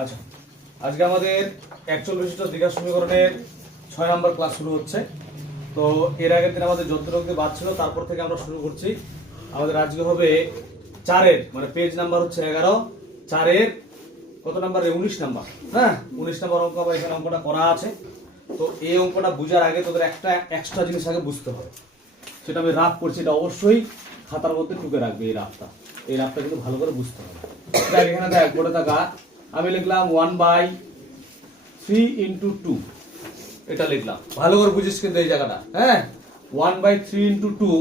আচ্ছা, আজকে আমাদের অ্যাকচুয়াল বিশিষ্ট দ্বিঘাত সমীকরণের 6 নম্বর ক্লাস শুরু হচ্ছে। তো এর আগের দিন আমাদের যন্ত্ররোগ বাদ ছিল, তারপর থেকে আমরা শুরু করছি। আমাদের আজকে হবে 4-এর, মানে পেজ নাম্বার হচ্ছে 11, 4-এর কত নাম্বার? 19 নাম্বার। হ্যাঁ, 19 নাম্বার অঙ্ক বা এখানে অঙ্কটা করা আছে। তো এই অঙ্কটা বোঝার আগে তোদের একটা এক্সট্রা জিনিস আগে বুঝতে হবে, সেটা আমি রাফ করছি। এটা অবশ্যই খাতার মধ্যে টুকে রাখবে। এই রাফটা কিন্তু ভালো করে বুঝতে হবে। দেখ এখানে দেখ, পড়ে থাকা আমি লিখলাম 1/3 × 2, এটা লিখলাম। ভালো করে বুঝিস কিন্তু এই জায়গাটা। হ্যাঁ, 1/3 × 2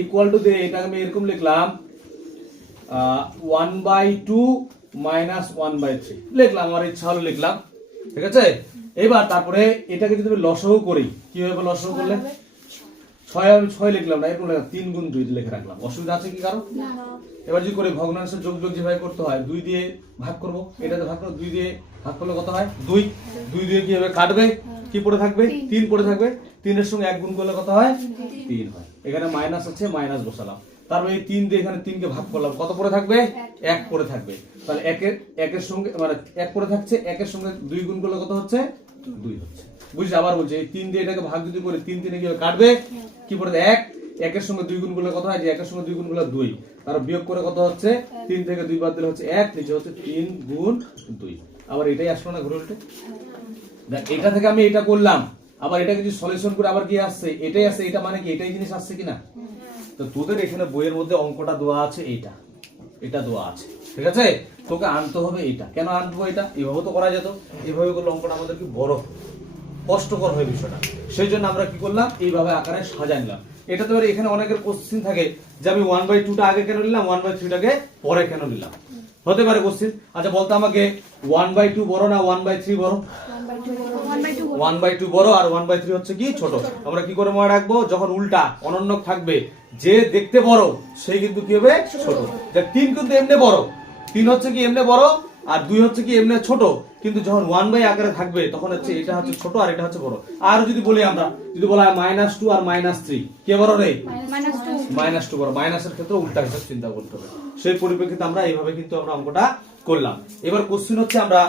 ইকুয়াল টু দিয়ে এটা আমি এরকম লিখলাম 1/2 - 1/3 লিখলাম। আমার ইচ্ছা হলো লিখলাম, ঠিক আছে। এবার তারপরে এটাকে যদি আমি লসাগু করি, কি হবে লসাগু করলে? 6 আমি 6 লিখলাম না, এরকম লিখলাম 3 × 2 লিখে রাখলাম। অসুবিধা আছে কি কারণ? এবার যদি করে ভগ্নাংশের যোগ যেভাবে করতে হয়, 2 দিয়ে ভাগ করব, এটাতে ভাগ করব, 2 দিয়ে ভাগ করলে কত হয়? 2 দিয়ে কি হবে? কাটবে, কি পড়ে থাকবে? 3 পড়ে থাকবে। 3 এর সঙ্গে 1 গুণ করলে কত হয়? 3 হয়। এখানে মাইনাস আছে, মাইনাস বসালাম। তারপরে এই 3 দিয়ে এখানে 3 কে ভাগ করলাম, কত পড়ে থাকবে? 1 পড়ে থাকবে। তাহলে 1 এর সঙ্গে মানে 1 পড়ে থাকছে, 1 এর সঙ্গে 2 গুণ করলে কত হচ্ছে? 2 হচ্ছে। বুঝলি? আবার বলছি, এই 3 দিয়ে এটাকে ভাগ যদি করি, 3 3 কি হবে? কাটবে, কি পড়ে? 1 এর সঙ্গে 2 গুণ করলে কত হয়? যে 1 এর সঙ্গে 2 গুণ করলে 2, তার বিয়োগ করে কত হচ্ছে? 3 থেকে 2 বাদ দিলে হচ্ছে 1, নিচে হচ্ছে 3 গুণ 2। আবার এটাই আসলো না ঘুরে উল্টে? দেখ, এটা থেকে আমি এটা করলাম, আবার এটাকে যদি সলিউশন করে আবার কি আসছে? এটাই আসছে। এটা মানে কি? এটাই জিনিস আসছে কিনা? তো তোদের এখানে বইয়ের মধ্যে অঙ্কটা দেওয়া আছে, এটা দেওয়া আছে, ঠিক আছে। তোকে আনতে হবে এটা। কেন আনবো এটা? এভাবে তো করা যেত, এভাবে করলে অঙ্কটা আমাদের কি বড় কষ্টকর হয় বিষয়টা। সেই জন্য আমরা কি করলাম? এইভাবে আকারে সাজা নিলাম। এটা তো এখানে অনেকের কোশ্চেন থাকে যে আমি 1/2টা আগে কেন নিলাম, 1/3টাকে পরে কেন নিলাম, হতে পারে কোশ্চেন। আচ্ছা বলতো আমাকে, 1/2 বড় না 1/3 বড়? 1/2 বড়, আর 1/3 হচ্ছে কি ছোট। আমরা কি করে মনে রাখবো? যখন উল্টা অনন্যক থাকবে, যে দেখতে বড় সেই কিন্তু কি হবে? ছোট। দেখ 3 কিন্তু এমনি বড়, 3 হচ্ছে কি এমনি বড়, আর 2 হচ্ছে কি এমনি ছোট। কিন্তু যখন 1/2 আকারে থাকবে তখন হচ্ছে এটা হচ্ছে ছোট আর এটা হচ্ছে বড়। আর যদি বলি আমরা, যদি বলা হয় -2 আর -3, কে বড় রে? -2 বড়। মাইনাসের ক্ষেত্রে উল্টা হিসাব চিন্তা করতে হবে। সেই পরিপ্রেক্ষিতে আমরা এইভাবে কিন্তু আমরা অঙ্কটা করলাম। এবার কোশ্চেন হচ্ছে আমরা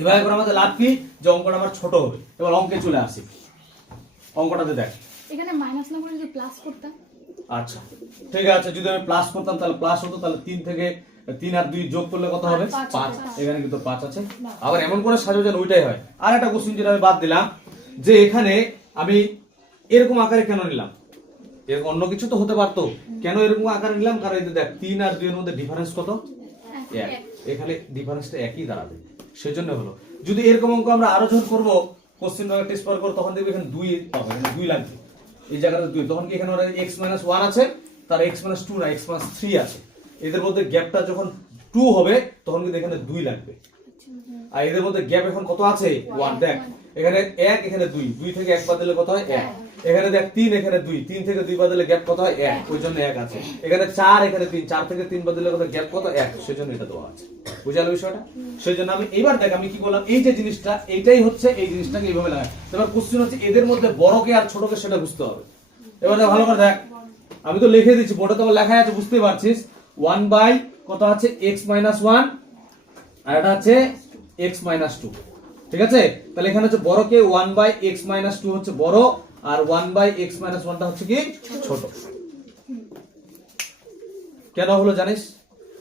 এভাবে করে আমাদের লাভ কি? যে অঙ্কটা আমার ছোট হবে। এবার অঙ্কে চলে আসি। অঙ্কটাতে দেখ, এখানে মাইনাস না করে যদি প্লাস করতাম। আচ্ছা ঠিক আছে, যদি আমি প্লাস করতাম তাহলে প্লাস হতো। তাহলে 3 থেকে 3 আর 2 যোগ করলে কত হবে? 5। এখানে কিন্তু 5 আছে। আবার এমন করে সাজাবো যেন ওইটাই হয়। আর একটা কোশ্চেন যেটা আমি বাদ দিলাম, যে এখানে আমি এরকম আকারে কেন নিলাম? এর অন্য কিছু তো হতে পারতো। কেন এরকম আকারে নিলাম? কারণ এই যে দেখ 3 আর 2 এর মধ্যে ডিফারেন্স কত? 1। এখানে ডিফারেন্সটা একই দাঁড়াবে, সেজন্য হলো। যদি এরকম অঙ্ক আমরা আরো যখন করব, কোশ্চেন টেস্ট পার করব, তখন দেখবে এখানে 2 পাবো, এখানে 2 লাগবে। এই জায়গাতে 2, তখন কি এখানে x - 1 আছে, তার x - 2 না x - 3 আছে। এদের মধ্যে গ্যাপটা যখন 2 হবে তখন কিন্তু এখানে 2 লাগবে। আর এদের মধ্যে গ্যাপ এখন কত আছে? 1। দেখ এখানে 1, এখানে 2, 2 থেকে 1 বাদ দিলে কত হয়? 1। এখানে দেখ 3, এখানে 2, 3 থেকে 2 বাদ দিলে গ্যাপ কত হয়? 1, ওই জন্য 1 আছে। এখানে 4, এখানে 3, 4 থেকে 3 বাদ দিলে কত গ্যাপ কত? 1, সেজন্য এটা দেওয়া আছে। বুঝালো বিষয়টা? সেজন্য আমি এবার দেখ আমি কি বললাম, এই যে জিনিসটা এইটাই হচ্ছে, এই জিনিসটাকে এইভাবে লাগাই। এবার কোশ্চেন হচ্ছে এদের মধ্যে বড়কে আর ছোটকে সেটা বুঝতে হবে। এবার ভালো করে দেখ, আমি তো লিখে দিচ্ছি, বোর্ডে তো লেখা আছে, বুঝতে পারছিস। 1 কত আছে? x - 1, আর এটা আছে x - 2, ঠিক আছে। তাহলে এখানে হচ্ছে বড়কে 1/x - 2 হচ্ছে বড়, আর 1/x - 1টা হচ্ছে কি ছোট। কেন হলো জানিস?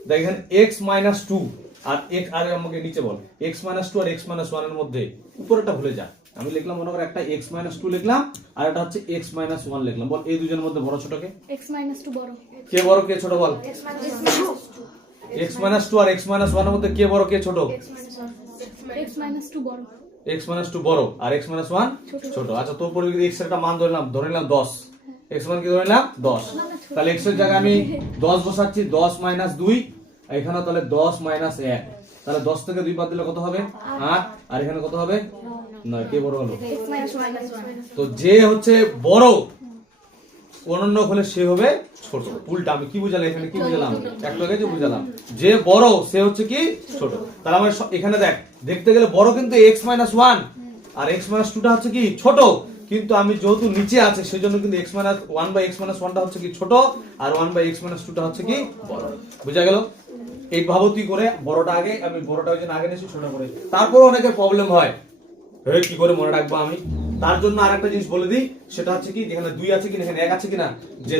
দেখ এখানে x - 2 আর x, আর আমাকে নিচে বল, x - 2 আর x - 1 এর মধ্যে উপরেটা ভুলে যা। আমি লিখলাম মনে করে একটা x - 2 লিখলাম, আর এটা হচ্ছে x - 1 লিখলাম। বল এই দুজনের মধ্যে বড় ছোট কে? x - 2 বড়। কে বড় কে ছোট? বল। x - 2 আর x - 1 এর মধ্যে কে বড় কে ছোট? x - 2 বড়। x - 2 বড় আর x - 1 ছোট। আচ্ছা তোর পরিবর্তে x এর একটা মান ধরে নিলাম 10। x মান কি ধরে নিলাম? 10। তাহলে x এর জায়গায় আমি 10 বসাচ্ছি, 10 - 2, এখানে তাহলে 10 - 1। তাহলে 10 থেকে 2 বাদ দিলে কত হবে? 8। আর এখানে কত হবে? 9। কে বড় হলো? x - 1। তো যে হচ্ছে বড় অনন্য হলে সে হবে ছোট। উল্টা আমি কি বুঝালাম? এখানে কি বুঝালাম? একটু আগে যে বুঝালাম, যে বড় সে হচ্ছে কি ছোট। তাহলে আমার এখানে দেখ, দেখতে গেলে বড় কিন্তু x - 1 আর x - 2টা হচ্ছে কি ছোট। কিন্তু আমি যেহেতু নিচে আছে সেজন্য কিন্তু x - 1/x - 1টা হচ্ছে কি ছোট, আর 1/x - 2টা হচ্ছে কি বড়। বুঝা গেল? ভাবতি করে বড়টা আগে, আমি বড়টা ওই জন্য আগে নিয়েছি, ছোট করে। তারপর অনেকের প্রবলেম হয়, কি করে মনে রাখবো আমি। তার জন্য আরেকটা জিনিস বলে দিই, সেটা হচ্ছে কি, যেখানে 2 আছে কিনা, এখানে 1 আছে কিনা, যে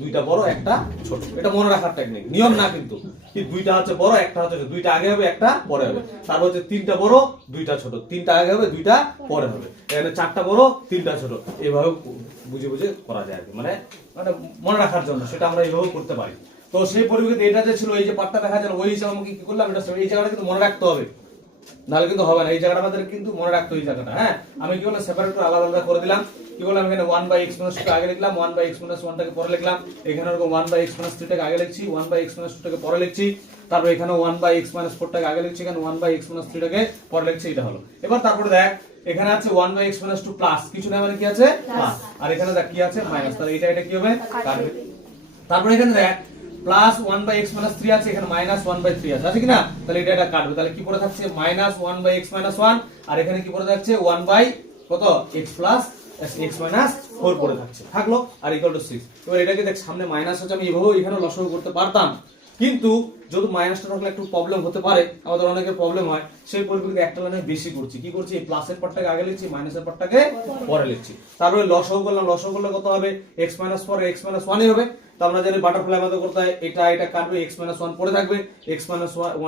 2টা বড় একটা ছোট, এটা মনে রাখার টেকনিক, নিয়ম না কিন্তু। কি 2টা হচ্ছে বড়, একটা হচ্ছে ছোট, 2টা আগে হবে, একটা পরে হবে। তারপর হচ্ছে 3টা বড়, 2টা ছোট, 3টা আগে হবে, 2টা পরে হবে। এখানে 4টা বড়, 3টা ছোট, এইভাবে বুঝে বুঝে করা যায় আর কি, মানে মানে মনে রাখার জন্য সেটা আমরা এইভাবে করতে পারি। তো সেই পরিপ্রেক্ষিতে এটা যে ছিল, এই যে পার্টটা দেখা যায়, ওই হিসাবে আমাকে কি করলাম, এটা এই জায়গাটা কিন্তু মনে রাখতে হবে, নাহলে কিন্তু হবে না। এই জায়গাটা আমাদের কিন্তু মনে রাখতে হবে, এই জায়গাটা। হ্যাঁ, আমি কি করলাম, সেপারেট করে আলাদা আলাদা করে দিলাম। কি করলাম, এখানে 1/x-2 আগে লিখলাম, 1/x-1 টাকে পরে লিখলাম। এখানে এরকম 1/x-3 টাকে আগে লিখছি, 1/x-2 টাকে পরে লিখছি। তারপর এখানে 1/x-4 টাকে আগে লিখছি, এখানে 1/x-3 টাকে পরে লিখছি, এটা হলো। এবার তারপরে দেখ, এখানে আছে 1/x-2 প্লাস, কিছু না মানে কি আছে প্লাস, আর এখানে দেখ কি আছে মাইনাস, তাহলে এটা কি হবে কাটবে। তারপরে এখানে দেখ প্লাস 1/x-3 আছে, এখানে মাইনাস 1/3 আছে, আছে কিনা, তাহলে এটা কাটবে। তাহলে কি পড়ে থাকছে মাইনাস 1/x-1, আর এখানে কি পড়ে থাকছে 1/কত x প্লাস x-4 পড়ে থাকছে, থাকলো, আর ইকুয়াল টু 6। এবার এটাকে দেখ সামনে মাইনাস আছে, আমি এভাবে এখানে লসাগু করতে পারতাম, কিন্তু যেহেতু মাইনাসটা থাকলে একটু প্রবলেম হতে পারে, আমাদের অনেকের প্রবলেম হয়, সেই পরিপ্রেক্ষিতে একটা লাইনে বেশি করছি। কি করছি, এই প্লাসের পার্টটাকে আগে লিখছি, মাইনাসের পার্টটাকে পরে লিখছি। তারপরে লসাগু করলাম, লসাগু করলে কত হবে, x-4 x-1 হবে। তো আমরা জানি বাটারফ্লাই মতো করতে হয়, এটা কাটবে, x-1 পড়ে থাকবে, x-1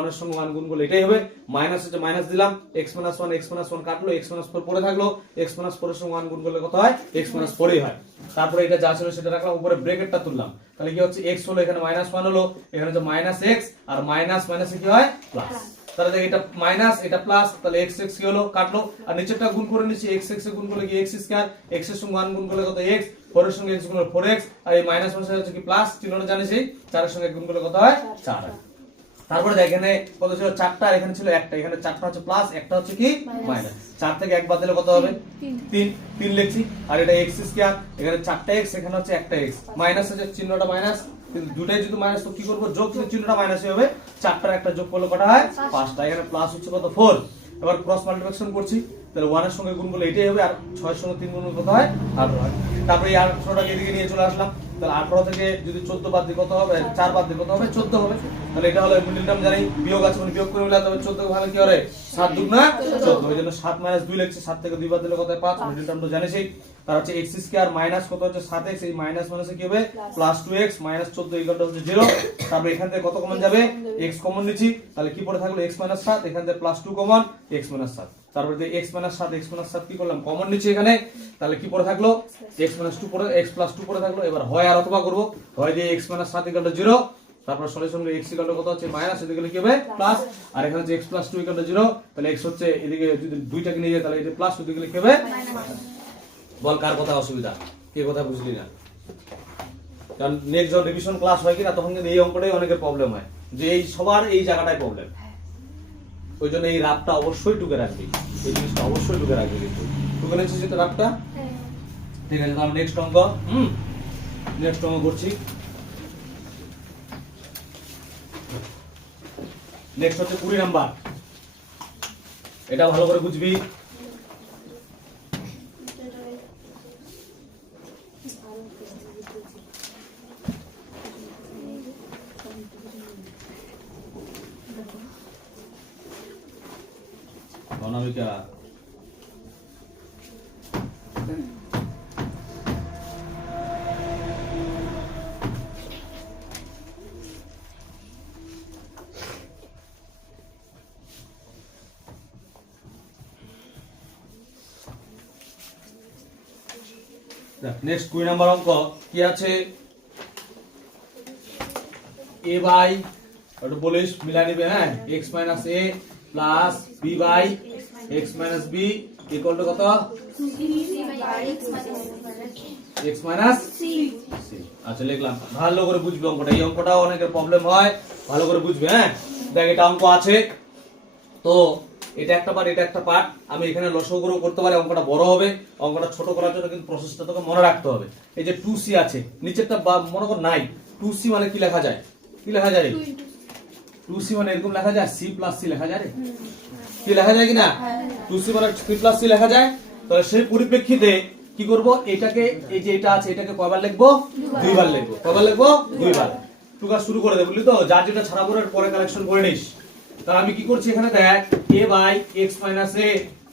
এর সঙ্গে 1 গুণ করলে এটাই হবে, মাইনাস হচ্ছে মাইনাস দিলাম, x-1 কাটলো, x-4 পড়ে থাকলো, x-4 এর সঙ্গে 1 গুণ করলে কত হয়, x-4ই হয়। তারপরে এটা যা ছিল সেটা রাখলাম, উপরে ব্র্যাকেটটা তুললাম, তাহলে কি হচ্ছে x হলো, এখানে -1 হলো, এখানে হচ্ছে -x, আর মাইনাস মাইনাসে কি হয় প্লাস। তাহলে দেখ এটা মাইনাস, এটা প্লাস, তাহলে x কি হলো, কাটলো, আর নিচেরটা গুণ করে নিচ্ছি, x এ গুণ করলে কি x², x এর সঙ্গে 1 গুণ করলে কত x, 4 এর সঙ্গে x গুণ করলে 4x, আর এই মাইনাস মাইনাস হচ্ছে কি প্লাস, চিহ্নটা জানিস, এই 4 এর সঙ্গে গুণ করলে কত হয় 4 হয়। তারপরে দেখ এখানে কত ছিল 4টা, আর এখানে ছিল 1টা, এখানে 4টা হচ্ছে প্লাস, একটা হচ্ছে কি মাইনাস। 4 থেকে 1 বাদ দিলে কত হবে 3 লিখছি, আর এটা x², এখানে 4টা x, এখানে হচ্ছে 1টা x, মাইনাস আছে চিহ্নটা মাইনাস, কিন্তু দুটাই যদি মাইনাস, তো কি করব, যোগ, কিন্তু চিহ্নটা মাইনাসই হবে। 4টার একটা যোগ করলে কত হয় 5টা, এখানে প্লাস হচ্ছে কত 4। এবার ক্রস মাল্টিপ্লিকেশন করছি, তাহলে 1 এর সঙ্গে গুণ করলে এটাই হবে, আর 6 এর সঙ্গে 3 গুণ করলে কত হয় 18 হয়। তারপরে এই 18টাকে এদিকে নিয়ে চলে আসলাম, তাহলে 18 থেকে যদি 14 বাদ দিই কত হবে, 4 বাদ দিই কত হবে 14 হবে। তাহলে এটা হলো মিডল টার্ম, জানি বিয়োগ আছে, মানে বিয়োগ করে নিলে তবে 14 ভাগে কি হবে 7 দুগুণা 14, ওই জন্য 7 - 2 লিখছি, 7 থেকে 2 বাদ দিলে কত হয় 5, মিডল টার্ম তো জানিসই। তার হচ্ছে x² মাইনাস কত হচ্ছে 7x, এই মাইনাস মাইনাসে কি হবে প্লাস 2x, -14 ইকুয়াল হচ্ছে 0। তারপর এখান থেকে কত কমন যাবে, x কমন নিচ্ছি, তাহলে কি পড়ে থাকলো x - 7, এখান থেকে +2 কমন, x - 7। তারপরে x - 7 কি করলাম কমন নিচ্ছি এখানে, তাহলে কি পড়ে থাকলো x - 2 পড়ে, x + 2 পড়ে থাকলো। এবার হয় আর অথবা করব, হয় দিয়ে x - 7 ইকুয়াল টু 0, তারপর সলিউশন x ইকুয়াল টু কত হচ্ছে মাইনাস, এদিকে কি হবে প্লাস, আর এখানে হচ্ছে x + 2 ইকুয়াল টু 0, তাহলে x হচ্ছে এদিকে যদি 2টাকে নিয়ে যায় তাহলে এটা প্লাস, ওদিকে কি হবে বল, কার কথা অসুবিধা, কে কথা বুঝলি না? কারণ নেক্সট যখন রিভিশন ক্লাস হয় কিনা, তখন কিন্তু এই অঙ্কটাই অনেকের প্রবলেম হয়, যে এই সবার এই জায়গাটায় প্রবলেম। ওই জন্য এই রাফটা অবশ্যই টুকে রাখবি, এই জিনিসটা অবশ্যই টুকে রাখবি, কিন্তু টুকে নিচ্ছিস তো রাফটা, ঠিক আছে। তাহলে নেক্সট অঙ্ক, নেক্সট অঙ্ক করছি। নেক্সট হচ্ছে 20 নাম্বার, এটা ভালো করে বুঝবি। অনামিকা নেক্সট 20 নাম্বার অঙ্ক কি আছে, a বাই, একটু বলিস মিলা নিবে, হ্যাঁ, x - a plus b by x - b equal to কত, x - c। আচ্ছা লিখলাম, ভালো করে বুঝবি অঙ্কটা, এই অঙ্কটাও অনেকের প্রবলেম হয়, ভালো করে বুঝবে। হ্যাঁ দেখ, এটা অঙ্ক আছে, তো এটা একটা পার্ট, এটা একটা পার্ট, আমি এখানে লসাগু করে করতে পারি, অঙ্কটা বড় হবে। অঙ্কটা ছোট করার জন্য কিন্তু প্রসেসটা তোকে মনে রাখতে হবে। এই যে 2c আছে, নিচেরটা মনে কর নাই, 2c মানে কি লেখা যায়, কি লেখা যায়, 2c মানে এরকম লেখা যায়, c + c লেখা যায় রে, কি লেখা যায় কিনা, 2c মানে c + c লেখা যায়। তাহলে সেই পরিপ্রেক্ষিতে কি করব, এটাকে, এই যে এটা আছে, এটাকে কয়বার লিখবো, দুইবার লিখবো, কয়বার লিখবো, দুইবার। টুকা শুরু করে দে, বুঝলি তো? যার যেটা ছাড়া পরে কালেকশন করে নিস। তাহলে আমি কি করছি এখানে দেখ, a by x minus A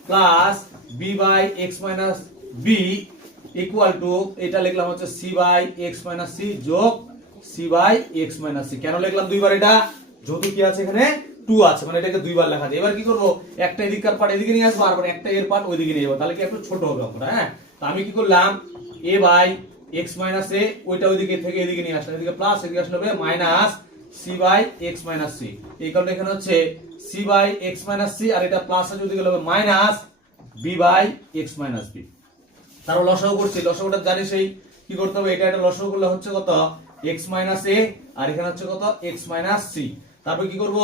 plus B by x minus B equal to, এটা লিখলাম হচ্ছে C by x minus C যোগ C by x minus C. কেন লিখলাম দুইবার এটা? যেহেতু কি আছে এখানে 2 আছে, মানে এটাকে দুইবার লেখা যায়। এবার কি করব, একটা এদিককার পার্ট এদিকে নিয়ে আসবো, আর একটা এর পার্ট ওইদিকে নিয়ে যাবো, তাহলে কি একটু ছোট হবে অঙ্কটা। হ্যাঁ, তো আমি কি করলাম, a বাই এক্স মাইনাস এ ওইটা ওইদিকে থেকে এদিকে নিয়ে আসলাম, এদিকে প্লাস, এদিকে আসলে হবে minus C by x minus C. এই কারণে এখানে হচ্ছে C by x minus C, আর এটা প্লাস আছে ওইদিকে হবে minus B by x minus B. তারপর লসাগু করছি, লসাগুটা জানি সেই কি করতে হবে, এটা একটা লসাগু করলে হচ্ছে কত, x মাইনাস এ, আর এখানে হচ্ছে কত x মাইনাস সি। তারপর কি করব,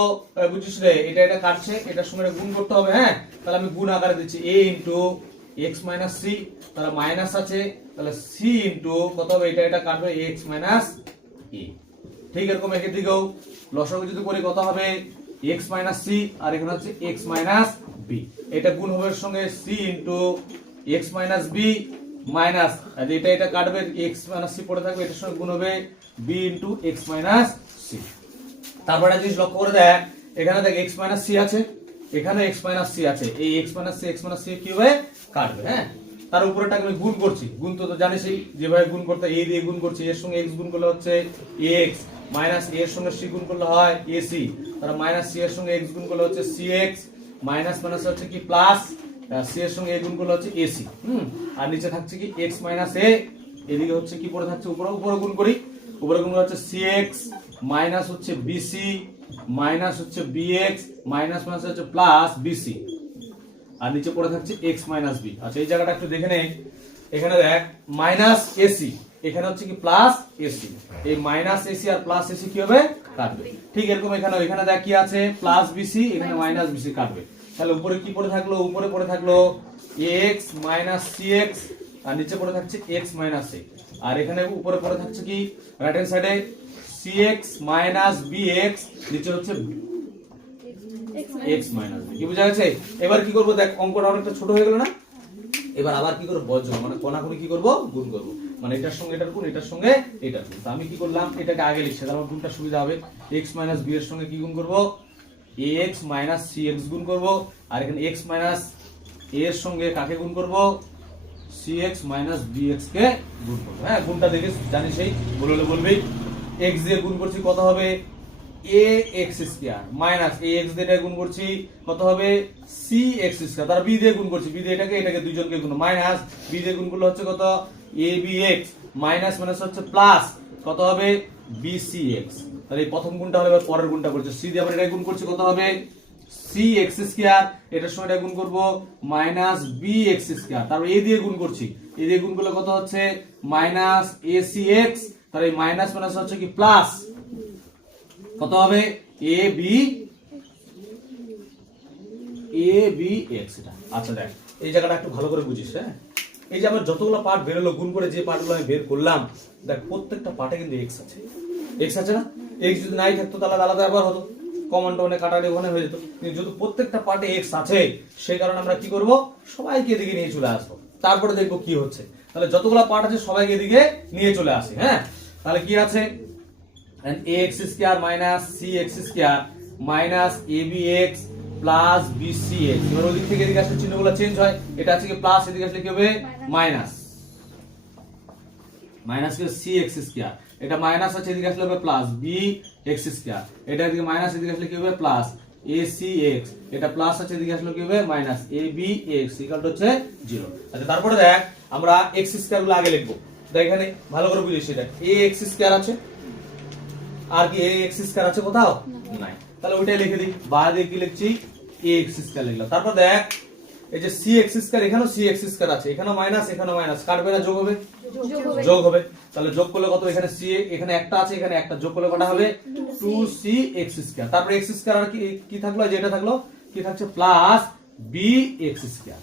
বুঝছিস রে, এটা কাটছে, এটার সঙ্গে গুণ করতে হবে। হ্যাঁ, তাহলে আমি গুণ আকারে দিচ্ছি a into x minus c, তাহলে মাইনাস আছে, তাহলে c ইনটু কত হবে, এটা কাটবে x মাইনাস a। ঠিক এরকম একের দিকেও লসাগু যদি করি কত হবে, x মাইনাস সি, আর এখানে হচ্ছে x মাইনাস বি। এটা গুণ হবে এর সঙ্গে c into x minus B minus, আর এটা কাটবে, x মাইনাস সি পড়ে থাকবে, এটার সঙ্গে গুণ হবে b into x minus c. তারপর একটা জিনিস লক্ষ্য করে দেখ, এখানে দেখ x মাইনাস সি আছে, এখানে x মাইনাস সি আছে, এই x মাইনাস সি কি হবে, কাটবে। হ্যাঁ, তার উপরেটাকে আমি গুণ করছি, গুণ তো জানিসই যেভাবে গুণ করতে, a দিয়ে গুণ করছি, এর সঙ্গে x গুণ করলে হচ্ছে x মাইনাস a এর সঙ্গে c গুণ করলে হয় ac, তার মাইনাস c এর সঙ্গে x গুণ করলে হচ্ছে cx, মাইনাস মাইনাস হচ্ছে কি প্লাস, সি এর সঙ্গে a গুণ করলে হচ্ছে ac। আর নিচে থাকছে কি x মাইনাস a, এদিকে হচ্ছে কি পড়ে থাকছে উপরে গুণ করি, উপরে গুণ হচ্ছে cx মাইনাস হচ্ছে bc মাইনাস হচ্ছে bx মাইনাস মাইনাস হচ্ছে প্লাস bc, আর নিচে পড়ে থাকছে x মাইনাস b। আচ্ছা, এই জায়গাটা একটু দেখে নেই, এখানে দেখ মাইনাস ac, এখানে হচ্ছে কি প্লাস ac, এই মাইনাস ac আর প্লাস ac কি হবে, কাটবে। ঠিক এরকম এখানে দেখ কি আছে, প্লাস bc, এখানে মাইনাস bc কাটবে। তাহলে উপরে কি পড়ে থাকলো, উপরে পড়ে থাকলো x মাইনাস cx, আর নিচে পড়ে থাকছে x মাইনাস a, আর এখানে উপরে পড়ে থাকছে কি রাইট হ্যান্ড সাইডে cx মাইনাস bx, নিচে হচ্ছে x মাইনাস b। কি বোঝা গেছে? এবার কি করব, দেখ অঙ্কটা অনেকটা ছোট হয়ে গেল না, এবার আবার কি করব, বজ্র মানে কোনাকুনি কি করব, গুণ করব, মানে এটার সঙ্গে এটার গুণ, এটার সঙ্গে এটার গুণ। তো আমি কি করলাম, এটাকে আগে লিখছি, তারপর গুণটা সুবিধা হবে, x মাইনাস b এর সঙ্গে কি গুণ করব, ax মাইনাস cx গুণ করব, আর এখানে x মাইনাস a এর সঙ্গে কাকে গুণ করব, cx মাইনাস bx কে গুণ করব। হ্যাঁ, গুণটা দেখে জানি সেই বললে বলবি, x দিয়ে গুণ করছি কত হবে, ax স্কয়ার মাইনাস ax দিয়ে এটা গুণ করছি কত হবে, cx স্কয়ার, তার b দিয়ে গুণ করছি, b দিয়ে এটাকে দুইজনকে গুণ, মাইনাস b দিয়ে গুণ করলে হচ্ছে কত, abx মাইনাস মাইনাস হচ্ছে প্লাস কত হবে, bcx। তাহলে এই প্রথম গুণটা হলো, এবার পরের গুণটা করছি, c দিয়ে আবার এটা গুণ করছি কত হবে, cx স্কয়ার, এটার সঙ্গে এটা গুণ করব মাইনাস bx স্কয়ার, তারপর a দিয়ে গুণ করছি, a দিয়ে গুণ করলে কত হচ্ছে মাইনাস acx, তাহলে এই মাইনাস মাইনাস হচ্ছে কি প্লাস কত হবে, abx এটা। আচ্ছা দেখ, এই জায়গাটা একটু ভালো করে বুঝিস। হ্যাঁ, এই যে আমার যতগুলো পার্ট বেরোলো, গুণ করে যে পার্টগুলো আমি বের করলাম, দেখ প্রত্যেকটা পার্টে কিন্তু x আছে, x আছে না, x যদি নাই থাকতো তাহলে আলাদা আবার হতো, কমনটা ওখানে কাটালে ওখানে হয়ে যেত, কিন্তু যেহেতু প্রত্যেকটা পার্টে x আছে, সেই কারণে আমরা কি করব, সবাইকে এদিকে নিয়ে চলে আসবো, তারপরে দেখবো কি হচ্ছে। তাহলে যতগুলো পার্ট আছে সবাইকে এদিকে নিয়ে চলে আসে। হ্যাঁ, তাহলে কি আছে, ax square minus cx square minus abx plus bcx। এবার ওদিক থেকে এদিকে আসলে চিহ্নগুলো চেঞ্জ হয়, এটা আছে কি প্লাস, এদিকে আসলে কি হবে মাইনাস, মাইনাস কি cx স্কয়ার, এটা মাইনাস আছে, এদিকে আসলে হবে প্লাস bx স্কয়ার, এটা এদিকে মাইনাস, এদিকে আসলে কি হবে প্লাস acx, এটা প্লাস আছে, এদিকে আসলে কি হবে মাইনাস abx ইকুয়াল টু হচ্ছে 0। আচ্ছা, তারপরে দেখ আমরা x স্কয়ার গুলো আগে লিখবো, দেখ এখানে ভালো করে বুঝিস, এটা ax স্কয়ার আছে, আর কি ax স্কয়ার আছে কোথাও নাই, তাহলে ওইটাই লিখে দিই, বাদ দিয়ে কি লিখছি ax স্কয়ার লিখলাম। তারপর দেখ এই যে cx স্কয়ার, এখানেও cx স্কয়ার আছে, এখানেও মাইনাস, এখানেও মাইনাস, কাটবে না যোগ হবে, যোগ হবে, তাহলে যোগ করলে কত, এখানে c, এখানে একটা আছে, এখানে একটা, যোগ করলে কটা হবে 2cx স্কয়ার। তারপর x স্কয়ার আর কি থাকলো, যেটা থাকলো কি থাকছে plus bx square,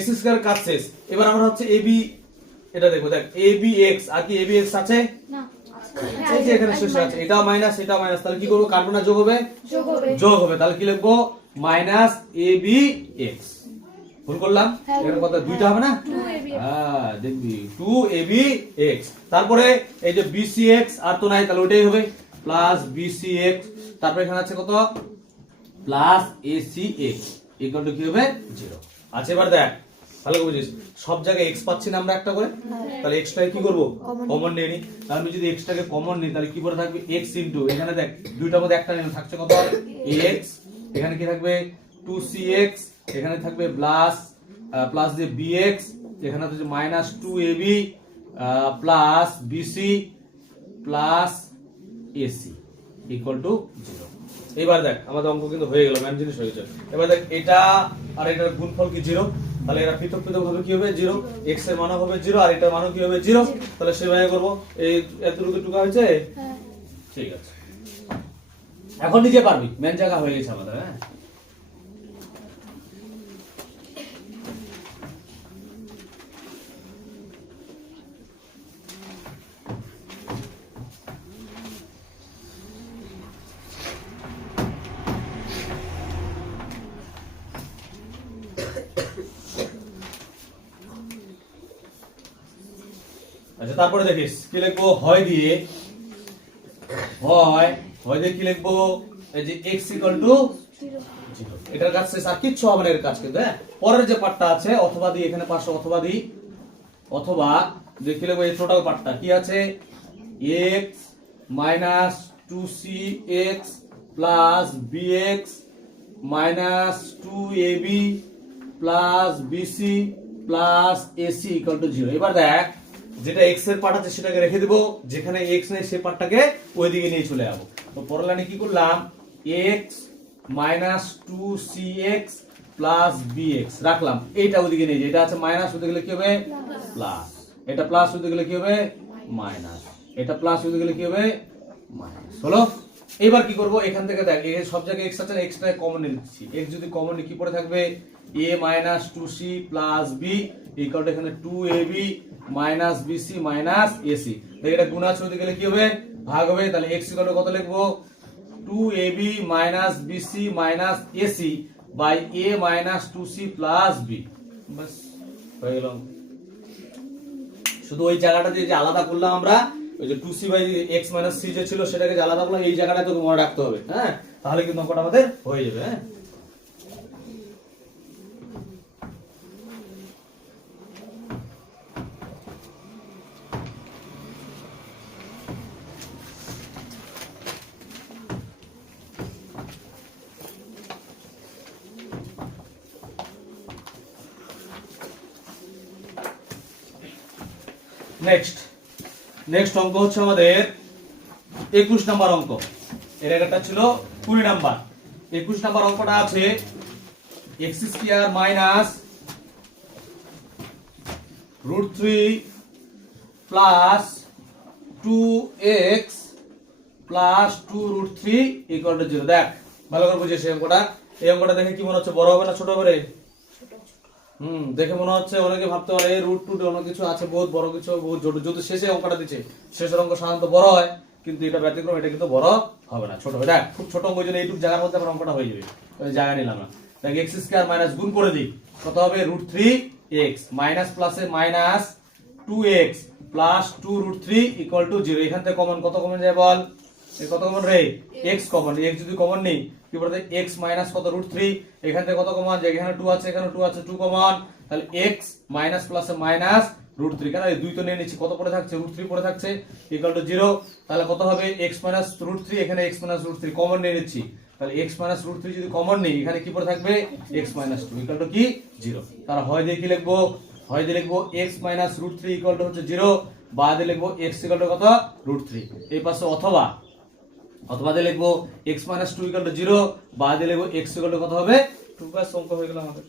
x square কাজ শেষ। এবার আমরা হচ্ছে ab, এটা দেখবো, দেখ abx, আর কি abx আছে না, এই যে এখানে শেষ আছে, এটাও মাইনাস, এটাও মাইনাস, তাহলে কি করব, কাটবো না যোগ হবে, যোগ হবে, তাহলে কি লিখবো মাইনাস abx। ভুল করলাম, এর কথা দুইটা হবে না, হ্যাঁ দেখবি 2abx। তারপরে এই যে bcx আর তো নাই, তাহলে ওইটাই হবে, প্লাস বিসি এক্স, তারপর এখানে আছে কত plus AC x equal to কি হবে 0। আচ্ছা এবার দেখ ভালো করে বুঝিস, সব জায়গায় এক্স পাচ্ছি না আমরা একটা করে, তাহলে এক্স টাকে কি করব কমন নিয়ে নি। তাহলে আমি যদি এক্স টাকে কমন নিই তাহলে কি করে থাকবে এক্স ইনটু, এখানে দেখ দুইটার মধ্যে একটা নিলাম, থাকছে কত এক্স, এখানে কি থাকবে 2cx, এখানে থাকবে প্লাস প্লাস দিয়ে bx, এখানে হচ্ছে minus 2ab plus bc plus ac equal to 0। এবার দেখ আমাদের অঙ্ক কিন্তু হয়ে গেল, ম্যান জিনিস হয়ে গেছে। এবার দেখ এটা আর এটার গুণফল কি 0, তাহলে এরা পৃথক পৃথক ভাবে কি হবে 0, x এর মান হবে 0 আর এটার মানও কি হবে 0, তাহলে সেভাবে করব। এই এতটুকু টুকা হয়েছে, হ্যাঁ ঠিক আছে। এখন নিজে পারবি, ম্যান জায়গা হয়ে গেছে আমাদের। হ্যাঁ আচ্ছা তারপরে দেখিস কি লিখবো, হয় দিয়ে কি লিখবো, এই যে x ইকুয়াল টু 0, এটার কাজ শেষ আর কিচ্ছু হবে না এর কাজ কিন্তু। হ্যাঁ পরের যে পার্টটা আছে অথবা দি, এখানে পাশে অথবা দি, অথবা দেখি লিখবো এই টোটাল পার্টটা কি আছে x minus 2cx plus bx minus 2ab plus bc plus ac equal to 0। এবার দেখ যেটা x এর পার্ট আছে সেটাকে রেখে দেব, যেখানে x নেই সেই পার্টটাকে ওইদিকে নিয়ে চলে যাবো। তো পরের লাইনে কি করলাম x minus 2cx plus bx রাখলাম, এইটা ওইদিকে নিয়ে যাই, এটা আছে মাইনাস, হতে গেলে কি হবে প্লাস, এটা প্লাস হতে গেলে কি হবে মাইনাস, এটা প্লাস হতে গেলে কি হবে মাইনাস হলো। এবার কি করব, এখান থেকে দেখ এই সব জায়গায় x আছে, x টাকে কমন নিচ্ছি, x যদি কমন নিই কি পড়ে থাকবে a minus 2c plus b equal two এখানে 2ab minus bc minus ac, তাহলে এটা গুণ আছে হতে গেলে কি হবে ভাগ হবে, তাহলে x ইকুয়াল টু কত লিখবো 2ab minus bc minus ac by a minus 2c plus b, বাস হয়ে গেল। শুধু ওই জায়গাটা যে আলাদা করলাম আমরা, ওই যে 2c by x minus c যে ছিল সেটাকে যে আলাদা করলাম, এই জায়গাটা তোকে মনে রাখতে হবে। হ্যাঁ তাহলে কিন্তু অঙ্কটা আমাদের হয়ে যাবে। হ্যাঁ নেক্সট অঙ্ক হচ্ছে আমাদের 21 নাম্বার অঙ্ক, এর একটা ছিল 20 নাম্বার। 21 নাম্বার অঙ্কটা আছে x square minus √3 plus 2x plus 2√3 equal to 0। দেখ ভালো করে বুঝিস এই অঙ্কটা, এই অঙ্কটা দেখে কি মনে হচ্ছে বড় হবে না ছোট হবে রে? দেখে মনে হচ্ছে, অনেকে ভাবতে পারে √2 অনেক কিছু আছে, বহুত বড় কিছু, বহুত ছোট, যদি শেষে অঙ্কটা দিচ্ছে, শেষের অঙ্ক সাধারণত বড় হয়, কিন্তু এটা ব্যতিক্রম, এটা কিন্তু বড় হবে না, ছোট হবে। দেখ খুব ছোট অঙ্ক, জন্য এইটুকু জায়গার মধ্যে আমার অঙ্কটা হয়ে যাবে, ওই জায়গা নিলাম না। দেখ x স্কয়ার মাইনাস গুণ করে দিই, কত হবে √3x মাইনাস প্লাসে minus 2x plus 2√3 equal to 0। এখান থেকে কমন কত কমন যায় বল, এই কত কমন রে x কমন, x যদি কমন নেই কি বলতে x মাইনাস কত √3, এখান থেকে কত কমন যায়, এখানে 2 আছে এখানে 2 আছে, 2 কমন, তাহলে x মাইনাস প্লাসে মাইনাস √3, কেন এই দুই তো নিয়ে নিচ্ছি, কত পড়ে থাকছে √3 পড়ে থাকছে ইকুয়াল টু 0। তাহলে কত হবে x মাইনাস √3, এখানে x মাইনাস √3 কমন নিয়ে নিচ্ছি, তাহলে x মাইনাস √3 যদি কমন নেই এখানে কি পড়ে থাকবে x মাইনাস 2 ইকুয়াল টু কি 0। তাহলে হয় দিয়ে কি লিখবো, হয় দিয়ে লিখবো x মাইনাস √3 ইকুয়াল টু হচ্ছে 0, বা দিয়ে লিখবো x ইকুয়াল টু কত √3, এই পাশে অথবা দিয়ে লিখবো x মাইনাস 2 ইকুয়াল টু 0, বা দিয়ে লিখবো x ইকুয়াল টু কত হবে 2, বাস অঙ্ক হয়ে গেল আমাদের।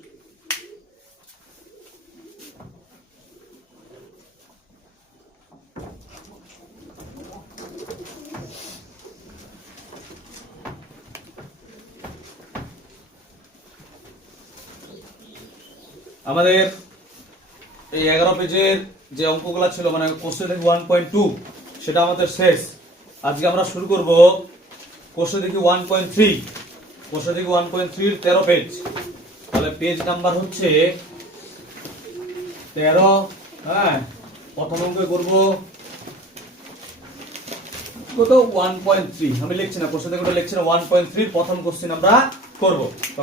আমাদের এই 11 পেজের যে অঙ্কগুলো ছিল, মানে কোশ্চেন দেখি 1.2, সেটা আমাদের শেষ। আজকে আমরা শুরু করব কোশ্চেন দেখি 1.3, কোশ্চেন দেখি 1.3 এর 13 পেজ। তাহলে পেজ নাম্বার হচ্ছে 13। হ্যাঁ প্রথম অঙ্ক করব কত 1.3 আমি লিখছি না, কোশ্চেন দেখো লিখছি না। 1.3 প্রথম কোশ্চেন আমরা করব। তো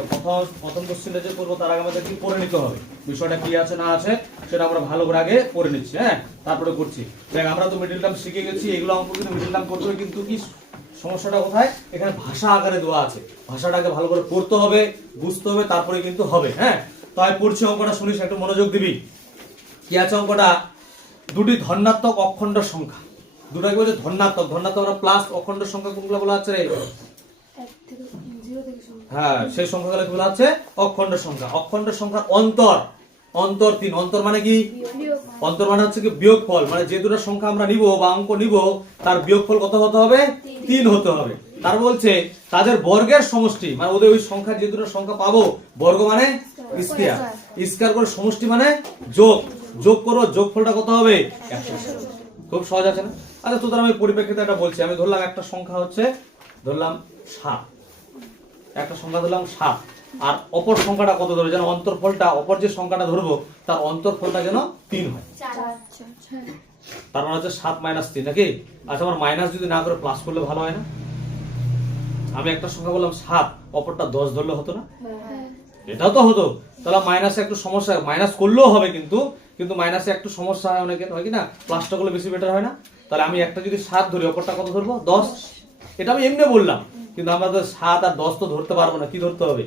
প্রথম কোশ্চেনটা যে করব তার আগে আমাদের কি পড়ে নিতে হবে, বিষয়টা কি আছে না আছে সেটা আমরা ভালো করে আগে পড়ে নিচ্ছি। হ্যাঁ, তারপরে করছি। দেখ আমরা তো মিডল টার্ম শিখে গেছি, এগুলো অঙ্ক কিন্তু মিডল টার্ম করতে হবে, কিন্তু কি সমস্যাটা কোথায়, এখানে ভাষা আকারে দেওয়া আছে, ভাষাটাকে ভালো করে পড়তে হবে, বুঝতে হবে, তারপরে কিন্তু হবে। হ্যাঁ, তাই পড়ছি, অঙ্কটা শুনিস, একটু মনোযোগ দিবি। কি আছে অঙ্কটা, দুটি ধনাত্মক অখণ্ড সংখ্যা, দুটা কি বলছে ধনাত্মক, ধনাত্মক প্লাস অখণ্ড সংখ্যা কোনগুলো বলা আছে রে? হ্যাঁ, সেই সংখ্যাগুলো বলা আছে অখণ্ড সংখ্যা। অখণ্ড সংখ্যার অন্তর, অন্তর 3, অন্তর মানে কি, অন্তর মানে হচ্ছে কি বিয়োগফল, মানে যে দুটো সংখ্যা আমরা নিব বা অঙ্ক নিব তার বিয়োগফল কত হতে হবে, 3 হতে হবে। তার বলছে তাদের বর্গের সমষ্টি, মানে ওদের ওই সংখ্যা যে দুটো সংখ্যা পাবো, বর্গ মানে স্কয়ার, স্কয়ার করে সমষ্টি মানে যোগ, যোগ করো, যোগফলটা কত হবে 100। খুব সহজ আছে না? আচ্ছা তোদের আমি পরিপ্রেক্ষিতে একটা বলছি, আমি ধরলাম একটা সংখ্যা হচ্ছে ধরলাম 7, একটা সংখ্যা ধরলাম 7, আর অপর সংখ্যাটা কত ধরবো, যেন অন্তরফলটা, অপর যে সংখ্যাটা ধরবো তার অন্তরফলটা যেন 3 হয়। তার মানে হচ্ছে 7 - 3 নাকি? আচ্ছা আমার মাইনাস যদি না করে প্লাস করলে ভালো হয় না? আমি একটা সংখ্যা বললাম 7, অপরটা 10 ধরলে হতো না? এটাও তো হতো। তাহলে মাইনাসে একটু সমস্যা, মাইনাস করলেও হবে, কিন্তু মাইনাসে একটু সমস্যা হয় অনেকের, হয় কি না? প্লাসটা করলে বেশি বেটার হয় না? তাহলে আমি একটা যদি 7 ধরি, অপরটা কত ধরবো 10, এটা আমি এমনি বললাম, কিন্তু আমরা তো 7 আর 10 তো ধরতে পারবো না, কি ধরতে হবে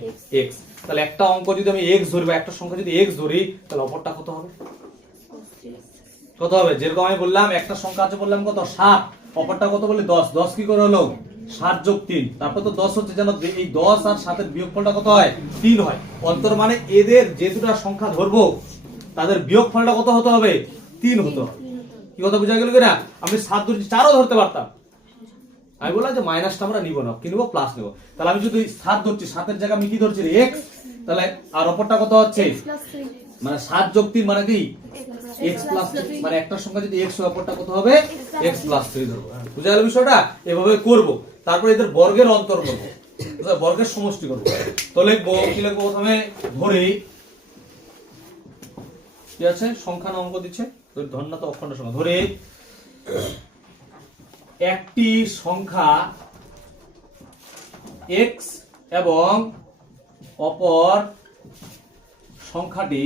x। তাহলে একটা অঙ্ক যদি আমি x ধরি বা একটা সংখ্যা যদি x ধরি, তাহলে অপরটা কত হবে, কত হবে? যেরকম আমি বললাম একটা সংখ্যা আছে বললাম কত 7, অপরটা কত বলি 10, 10 কি করে হলো 7 যোগ 3, তারপর তো 10 হচ্ছে, যেন এই 10 আর 7 এর বিয়োগফলটা কত হয় 3 হয়। অন্তর মানে এদের যে দুটো সংখ্যা ধরবো তাদের বিয়োগফলটা কত হতে হবে 3 হতে হবে। কি কথা বুঝা গেল কিনা? আমি 7 ধরছি, 4ও ধরতে পারতাম, আমি বললাম যে মাইনাসটা আমরা নিব না, কি নিব প্লাস নিব। তাহলে আমি যদি 7 ধরছি, 7 এর জায়গায় আমি কি ধরছি x, তাহলে আর অপরটা কত হচ্ছে, মানে 7 যোগ 3 মানে কি x প্লাস 3, মানে একটা সংখ্যা যদি x হয় অপরটা কত হবে x প্লাস 3 ধরবো। বুঝা গেল বিষয়টা? এভাবে করব। তারপর এদের বর্গের অন্তর করব, বর্গের সমষ্টি করব। তো লিখবো, কি লিখবো প্রথমে, ধরি কি আছে সংখ্যা না অঙ্ক দিচ্ছে, ধনাত্মক অখণ্ড সংখ্যা, ধরে একটি সংখ্যা x এবং অপর সংখ্যাটি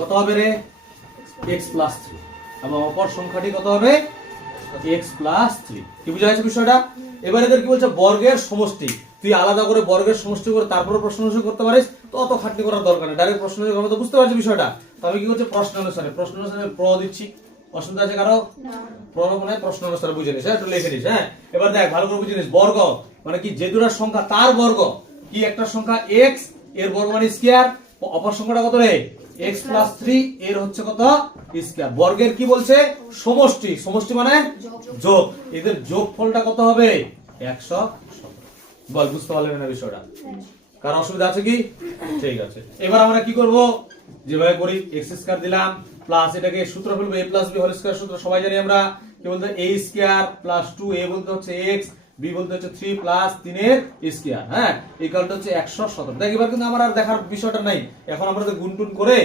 কত হবে রে x প্লাস 3, এবং অপর সংখ্যাটি কত হবে x প্লাস 3। কি বুঝা যাচ্ছে বিষয়টা? এবার এদের কি বলছে, বর্গের সমষ্টি। তুই আলাদা করে বর্গের সমষ্টি করে তারপরে প্রশ্ন অনুসারে করতে পারিস, তো অত খাটনি করার দরকার নেই, ডাইরেক্ট প্রশ্ন অনুসারে করবে, তো বুঝতে পারছি বিষয়টা। তো আমি কি করছি, প্রশ্ন অনুসারে প্র দিচ্ছি। অসুবিধা আছে কারো? প্রশ্ন অনুসারে বুঝে নিস, একটু লিখে নিস। হ্যাঁ, এবার দেখ ভালো করে বুঝে নিস, বর্গ মানে কি, যে দুটো সংখ্যা তার বর্গ, কি একটা সংখ্যা x, এর বর্গ মানে স্কয়ার, অপর সংখ্যাটা কত রে x প্লাস 3, এর হচ্ছে কত স্কয়ার। বর্গের কি বলছে, সমষ্টি, সমষ্টি মানে যোগ, এদের যোগফলটা কত হবে 100। বল, বুঝতে পারলেন না বিষয়টা? কার অসুবিধা আছে কি? ঠিক আছে, এবার আমরা কি করব, যেভাবে করি x স্কয়ার দিলাম প্লাস এটাকে সূত্র ফেলবো a plus b whole square, সূত্র সবাই জানি আমরা, কি বলতে a স্কয়ার প্লাস 2a বলতে হচ্ছে x, b বলতে হচ্ছে 3 প্লাস 3 এর স্কয়ার। হ্যাঁ, ইকুয়ালটা হচ্ছে 117। দেখ এবার কিন্তু আমার আর দেখার বিষয়টা নাই, এখন আমরা গুণটুন করে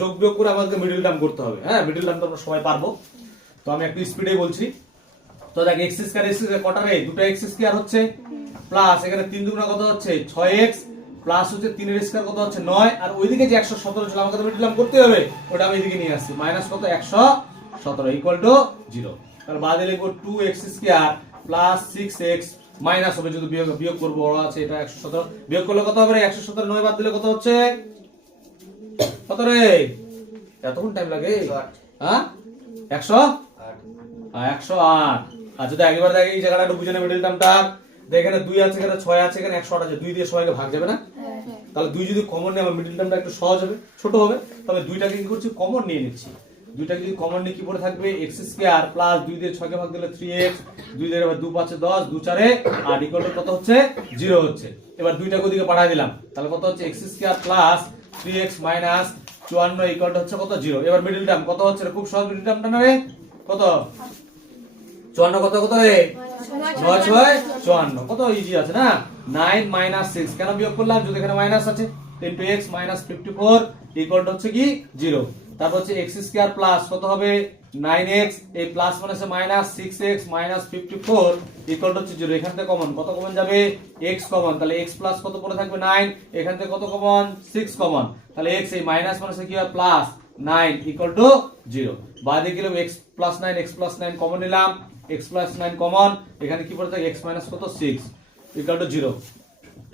যোগ বিয়োগ করে আমাদেরকে মিডল টার্ম করতে হবে। হ্যাঁ, মিডল টার্ম তো আমরা সবাই পারবো, তো আমি একটু স্পিডে বলছি। তো দেখ x স্কয়ার কটা রে, দুটো x স্কয়ার হচ্ছে, প্লাস এখানে 3 দুগুণা কত হচ্ছে 6x, প্লাস হচ্ছে 3 এর স্কয়ার কত হচ্ছে 9, আর ওইদিকে যে 117 ছিল আমাকে তো মিডল টার্ম করতে হবে, ওটা আমি এদিকে নিয়ে আসছি, মাইনাস কত 117 ইকুয়াল টু 0। তাহলে বাদে লিখব 2x square plus 6x, minus হবে যদি বিয়োগ করব, বড় আছে এটা 117, বিয়োগ করলে কত হবে রে 117, 9 বাদ দিলে কত হচ্ছে, কত রে, এতক্ষণ টাইম লাগে? হ্যাঁ 108। আচ্ছা দেখ এবার দেখ এই জায়গাটা একটু বুঝে নে মিডল টার্মটা। এখানে 2 আছে, এখানে 6 আছে, এখানে 108 আছে, 2 দিয়ে সবাইকে ভাগ যাবে না? তাহলে 2 যদি কমন নিই আমার মিডল টার্মটা একটু সহজ হবে, ছোট হবে। তবে 2টাকে কি করছি, কমন নিয়ে নিচ্ছি। 2টাকে যদি কমন নিই কি পড়ে থাকবে, x স্কয়ার প্লাস 2 দিয়ে 6 কে ভাগ দিলে 3x, 2 দিয়ে 2 5 10, 2 4 আর ইকুয়াল টু কত হচ্ছে 0 হচ্ছে। এবার 2টাকে ওদিকে পাঠিয়ে দিলাম, তাহলে কত হচ্ছে x square plus 3x minus 54 equal to হচ্ছে কত 0। এবার মিডল টার্ম কত হচ্ছে, খুব সহজ মিডল টার্মটা না রে, কত 54 কত কত রে 9 6 54, কত ইজি আছে না। 9 - 6 কেন বিয়োগ করলাম, যদি এখানে মাইনাস আছে, into x - 54 ইকুয়াল টু হচ্ছে কি 0। তারপর হচ্ছে x স্কয়ার প্লাস কত হবে 9x এই প্লাস মাইনাসে minus 6x minus 54 equal to হচ্ছে 0। এখান থেকে কমন কত কমন যাবে x কমন, তাহলে x প্লাস কত পড়ে থাকবে 9, এখান থেকে কত কমন 6 কমন, তাহলে x এই মাইনাস মাইনাসে কি হয় প্লাস 9 ইকুয়াল টু 0। বাদে গেলাম x প্লাস 9 কমন নিলাম, x প্লাস 9 কমন, এখানে কি পড়ে থাকে x মাইনাস কত 6 ইকুয়াল টু 0।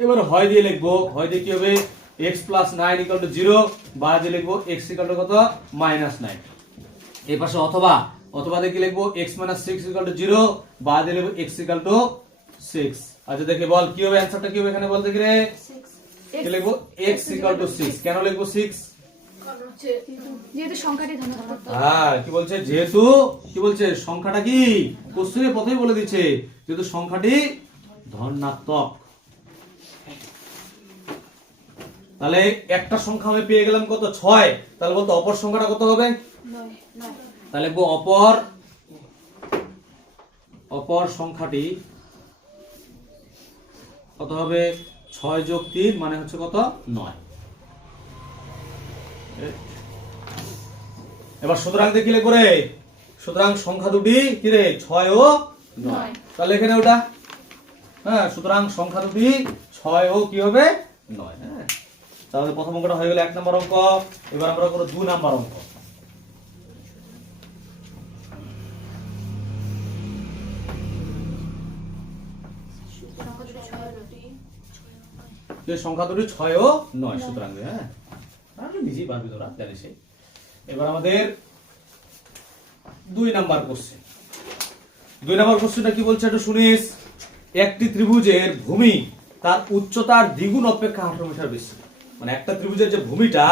এবার হয় দিয়ে লিখবো, হয় দিয়ে কি হবে x প্লাস 9 ইকুয়াল টু 0, বাদে লিখবো x ইকুয়াল টু কত মাইনাস 9। এই পাশে অথবা অথবা দেখে লিখবো x minus 6 equal to 0, বাদে লিখবো x equal to 6। আচ্ছা দেখে বল কি হবে অ্যানসারটা কি হবে এখানে বল দেখি রে। কি লিখবো x equal to 6, কেন লিখবো 6? যেহেতু সংখ্যাটি ধনাত্মক। হ্যাঁ কি বলছে যেহেতু কি বলছে সংখ্যাটা কি কোশ্চেনে প্রথমেই বলে দিচ্ছে যেহেতু সংখ্যাটি ধনাত্মক। তাহলে একটা সংখ্যা আমি পেয়ে গেলাম কত 6, তাহলে বলতো অপর সংখ্যাটা কত হবে? তাহলে লিখবো অপর সংখ্যাটি কত হবে 6 যোগ 3 মানে হচ্ছে কত 9। এবার সুতরাং দেখি লিখবো রে, সুতরাং সংখ্যা দুটি কি রে 6 ও 9, তাহলে এখানে ওটা হ্যাঁ সুতরাং সংখ্যা দুটি 6 ও কি হবে 9। হ্যাঁ তাহলে প্রথম অঙ্কটা হয়ে গেল 1 নম্বর অঙ্ক। এবার আমরা করব 2 নম্বর অঙ্ক। সংখ্যা দুটি 6 ও 9 সুতরাং হ্যাঁ আমি নিজেই পারবি তোরা জানিস। এবার আমাদের 2 নাম্বার কোশ্চেন। 2 নাম্বার কোশ্চেনটা কি বলছে একটু শুনিস। একটি ত্রিভুজের ভূমি তার উচ্চতার দ্বিগুণ অপেক্ষা 18 মিটার বেশি, মানে একটা ত্রিভুজের যে ভূমিটা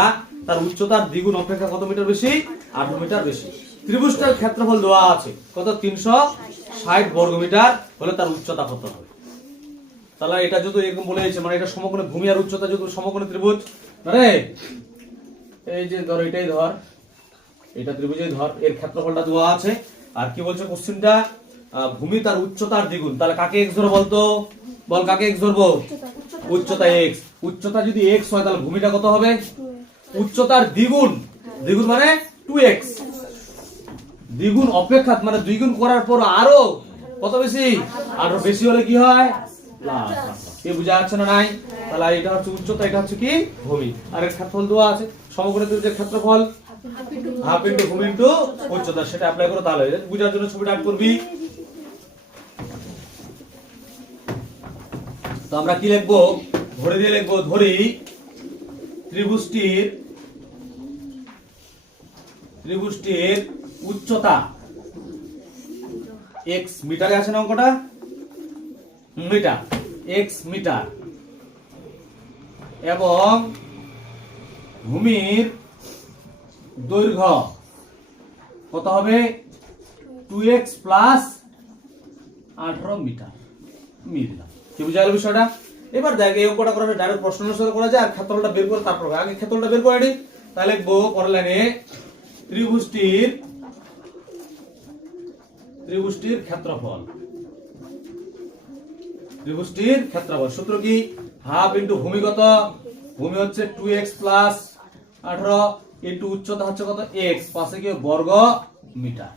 তার উচ্চতার দ্বিগুণ অপেক্ষা কত মিটার বেশি 18 মিটার বেশি। ত্রিভুজটার ক্ষেত্রফল দেওয়া আছে কত 360 বর্গমিটার, হলে তার উচ্চতা কত হবে? তাহলে এটা যদি এরকম বলে দিয়েছে মানে এটা সমকোণী ভূমি আর উচ্চতা যদি সমকোণী ত্রিভুজ আরে এই যে ধর এটাই ধর এটা ত্রিভুজেই ধর এর ক্ষেত্রফলটা দেওয়া আছে আর কি বলছে কোশ্চেনটা ভূমি তার উচ্চতার দ্বিগুণ, তাহলে কাকে x ধরবো বলতো বল কাকে x ধরবো উচ্চতা x। উচ্চতা যদি x হয় তাহলে ভূমিটা কত হবে উচ্চতার দ্বিগুণ, দ্বিগুণ মানে 2x, দ্বিগুণ অপেক্ষা মানে দ্বিগুণ করার পর আরো কত বেশি আরো বেশি হলে কি হয় প্লাস। কি বুঝা যাচ্ছে না নাই? তাহলে এটা হচ্ছে উচ্চতা, এটা হচ্ছে কি ভূমি, আর এর ক্ষেত্রফল দেওয়া আছে সমকোণী ত্রিভুজের ক্ষেত্রফল হাফ ইনটু ভূমি ইনটু উচ্চতা, সেটা অ্যাপ্লাই করো তাহলে বুঝার জন্য ছবিটা আঁক করবি। তো আমরা কি লিখবো ধরে দিয়ে লিখবো, ধরি ত্রিভুজটির উচ্চতা x মিটারে আছে না অঙ্কটা মিটার x মিটার এবং ভূমির দৈর্ঘ্য কত হবে 2x প্লাস 18 মিটার মিললাম। কি বুঝা গেল বিষয়টা? এবার দেখ এই অঙ্কটা করা ডাইরেক্ট প্রশ্ন অনুসারে করা যায় আর ক্ষেত্রফলটা বের করে তারপর আগে ক্ষেত্রফলটা বের করে নি। তাহলে লিখবো পরের লাইনে ত্রিভুজটির ক্ষেত্রফল, ত্রিভুজটির ক্ষেত্রফল সূত্র কি হাফ ইনটু ভূমি কত ভূমি হচ্ছে 2x প্লাস 18 ইনটু উচ্চতা হচ্ছে কত x, পাশে কি বর্গ মিটার।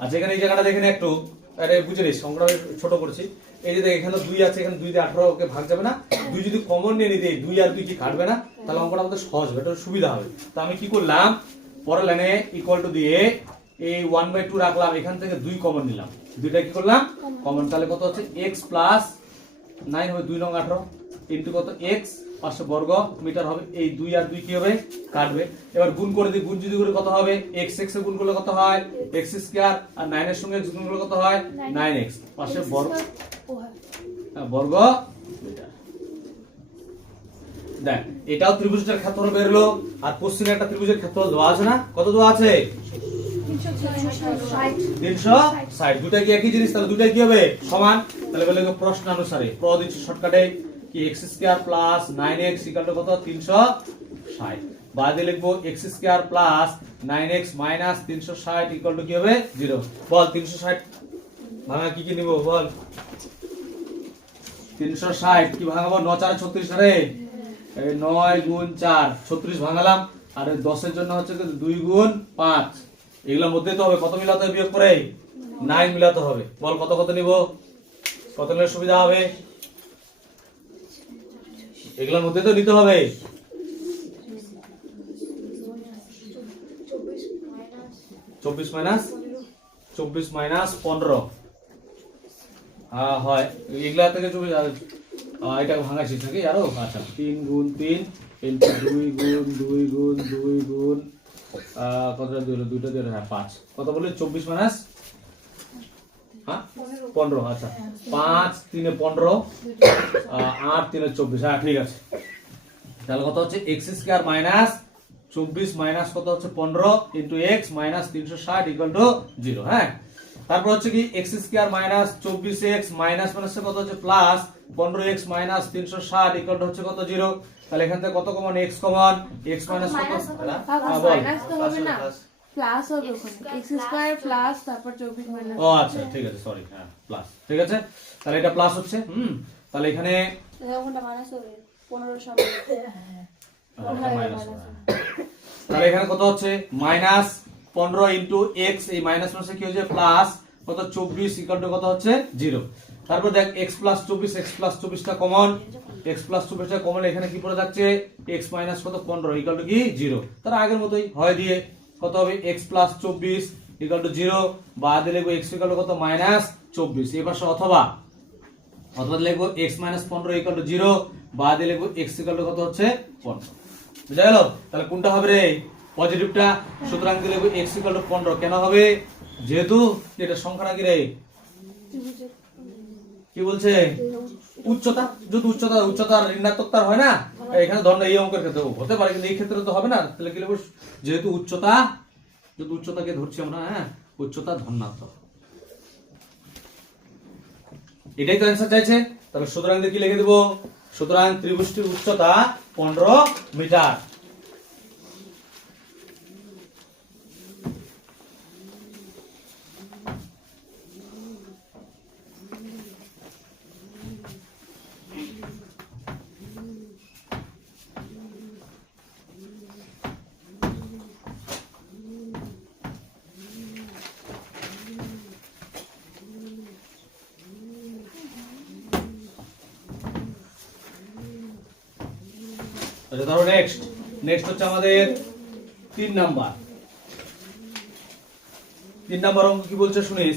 আচ্ছা এখানে এই জায়গাটা দেখেন একটু আরে বুঝে নিস সংখ্যাটা ছোট করেছি। এই যে দেখ এখানে 2 আছে, এখানে 2 দিয়ে 18 কে ভাগ যাবে না, 2 যদি কমন নিয়ে নিতে 2 আর 2 কি কাটবে না, তাহলে অঙ্কটা আমাদের সহজ হবে, এটা সুবিধা হবে। তো আমি কি করলাম পরের লাইনে ইকুয়াল টু দিয়ে এই 1/2 রাখলাম, এখান থেকে 2 কমন নিলাম, 2টা কি করলাম কমন, তাহলে কত হচ্ছে x প্লাস 9 হবে 2 নং 18 ইনটু কত x পাশে বর্গ মিটার হবে, এই 2 আর 2 কি হবে কাটবে। এবার গুণ করে দিই, গুণ যদি করে কত হবে x এ গুণ করলে কত হয় x স্কয়ার আর 9 এর সঙ্গে x গুণ করলে কত হয় 9x পাশে বর্গ বর্গ মিটার। দেখ এটাও ত্রিভুজটার ক্ষেত্রফল বের হলো আর কোশ্চেনে একটা ত্রিভুজের ক্ষেত্রফল দেওয়া আছে না, কত দেওয়া আছে 360। দুটা কি একই জিনিস, তাহলে দুটাই কি হবে সমান। তাহলে বলে প্রশ্ন অনুসারে প্রদিচ্ছ শর্টকাটে কি x square plus 9x equal to কত 360, বাদে লিখবো x square plus 9x minus 360 equal to কি হবে 0। বল 360 ভাঙা কি কি নিব বল 360 কি ভাঙাবো 9 4 36 রে 9 গুণ 4 36 ভাঙালাম আর 10 এর জন্য হচ্ছে 2 গুণ 5 এগুলোর মধ্যে তো হবে কত মিলাতে হবে বিয়োগ করে 9 মিলাতে হবে। বল কত কত নিব, কত নিলে সুবিধা হবে? এগুলোর মধ্যে তো নিতে হবে। 24 মাইনাস 15 হয় এগুলা থেকে তুমি এটাকে ভাঙাইছিস নাকি আরো? আচ্ছা 3 গুণ 3 ইনটু 2 গুণ 2 গুণ 2 গুণ কতটা দিল, দুইটা দিল, হ্যাঁ 5। কত বলে 24 মাইনাস 15। আচ্ছা 5 3 এ 15 8 3 এ 24। হ্যাঁ ঠিক আছে। তাহলে কত হচ্ছে x স্কয়ার মাইনাস 24 মাইনাস কত হচ্ছে 15 into x minus 360 equal to 0। হ্যাঁ তারপর হচ্ছে কি x square minus 24x minus minus কত হচ্ছে plus 15x minus 360 equal to হচ্ছে কত 0। তাহলে এখান থেকে কত common x common, x minus কত মাইনাস তো হবে না, প্লাস হবে ওখানে x স্কয়ার প্লাস তারপর 24 মাইনাস। ও আচ্ছা ঠিক আছে, সরি, হ্যাঁ প্লাস, ঠিক আছে। তাহলে এটা প্লাস হচ্ছে, তাহলে এখানে ওখানটা মাইনাস হবে 15 সামনে। তাহলে এখানে কত হচ্ছে মাইনাস 15 ইনটু x, এই মাইনাস মাইনাসে কি হচ্ছে প্লাস কত 24 ইকুয়াল টু কত হচ্ছে 0। তারপর দেখ x প্লাস 24 টা কমন, x প্লাস 24 টা কমন, এখানে কি পড়ে যাচ্ছে x মাইনাস কত 15 ইকুয়াল টু কি 0। তার আগের মতোই হয় দিয়ে কত হবে x প্লাস 24 ইকুয়াল টু 0, বা দিয়ে লিখবো x ইকুয়াল টু কত মাইনাস 24। এই পাশে অথবা লিখবো x মাইনাস 15 ইকুয়াল টু 0, বা দিয়ে লিখবো x ইকুয়াল টু কত হচ্ছে 15। বুঝা গেল? তাহলে কোনটা হবে রে পজিটিভটা? সুতরাং দিয়ে লিখবো x ইকুয়াল টু 15। কেন হবে? যেহেতু এটা সংখ্যা নাকি রে, কি বলছে উচ্চতা, যদি উচ্চতা ঋণাত্মক তার হয় না, এখানে ধরো এই অঙ্কের ক্ষেত্রে হতে পারে, কিন্তু এই ক্ষেত্রে তো হবে না। তাহলে কি লিখবো যেহেতু উচ্চতাকে ধরছি আমরা, হ্যাঁ উচ্চতা ধনাত্মক, এটাই তো অ্যান্সার চাইছে। তবে সুতরাং কি লিখে দেবো? সুতরাং ত্রিভুজটির উচ্চতা 15 মিটার। আচ্ছা ধরো নেক্সট হচ্ছে আমাদের 3 নাম্বার অঙ্ক। কি বলছে শুনিস?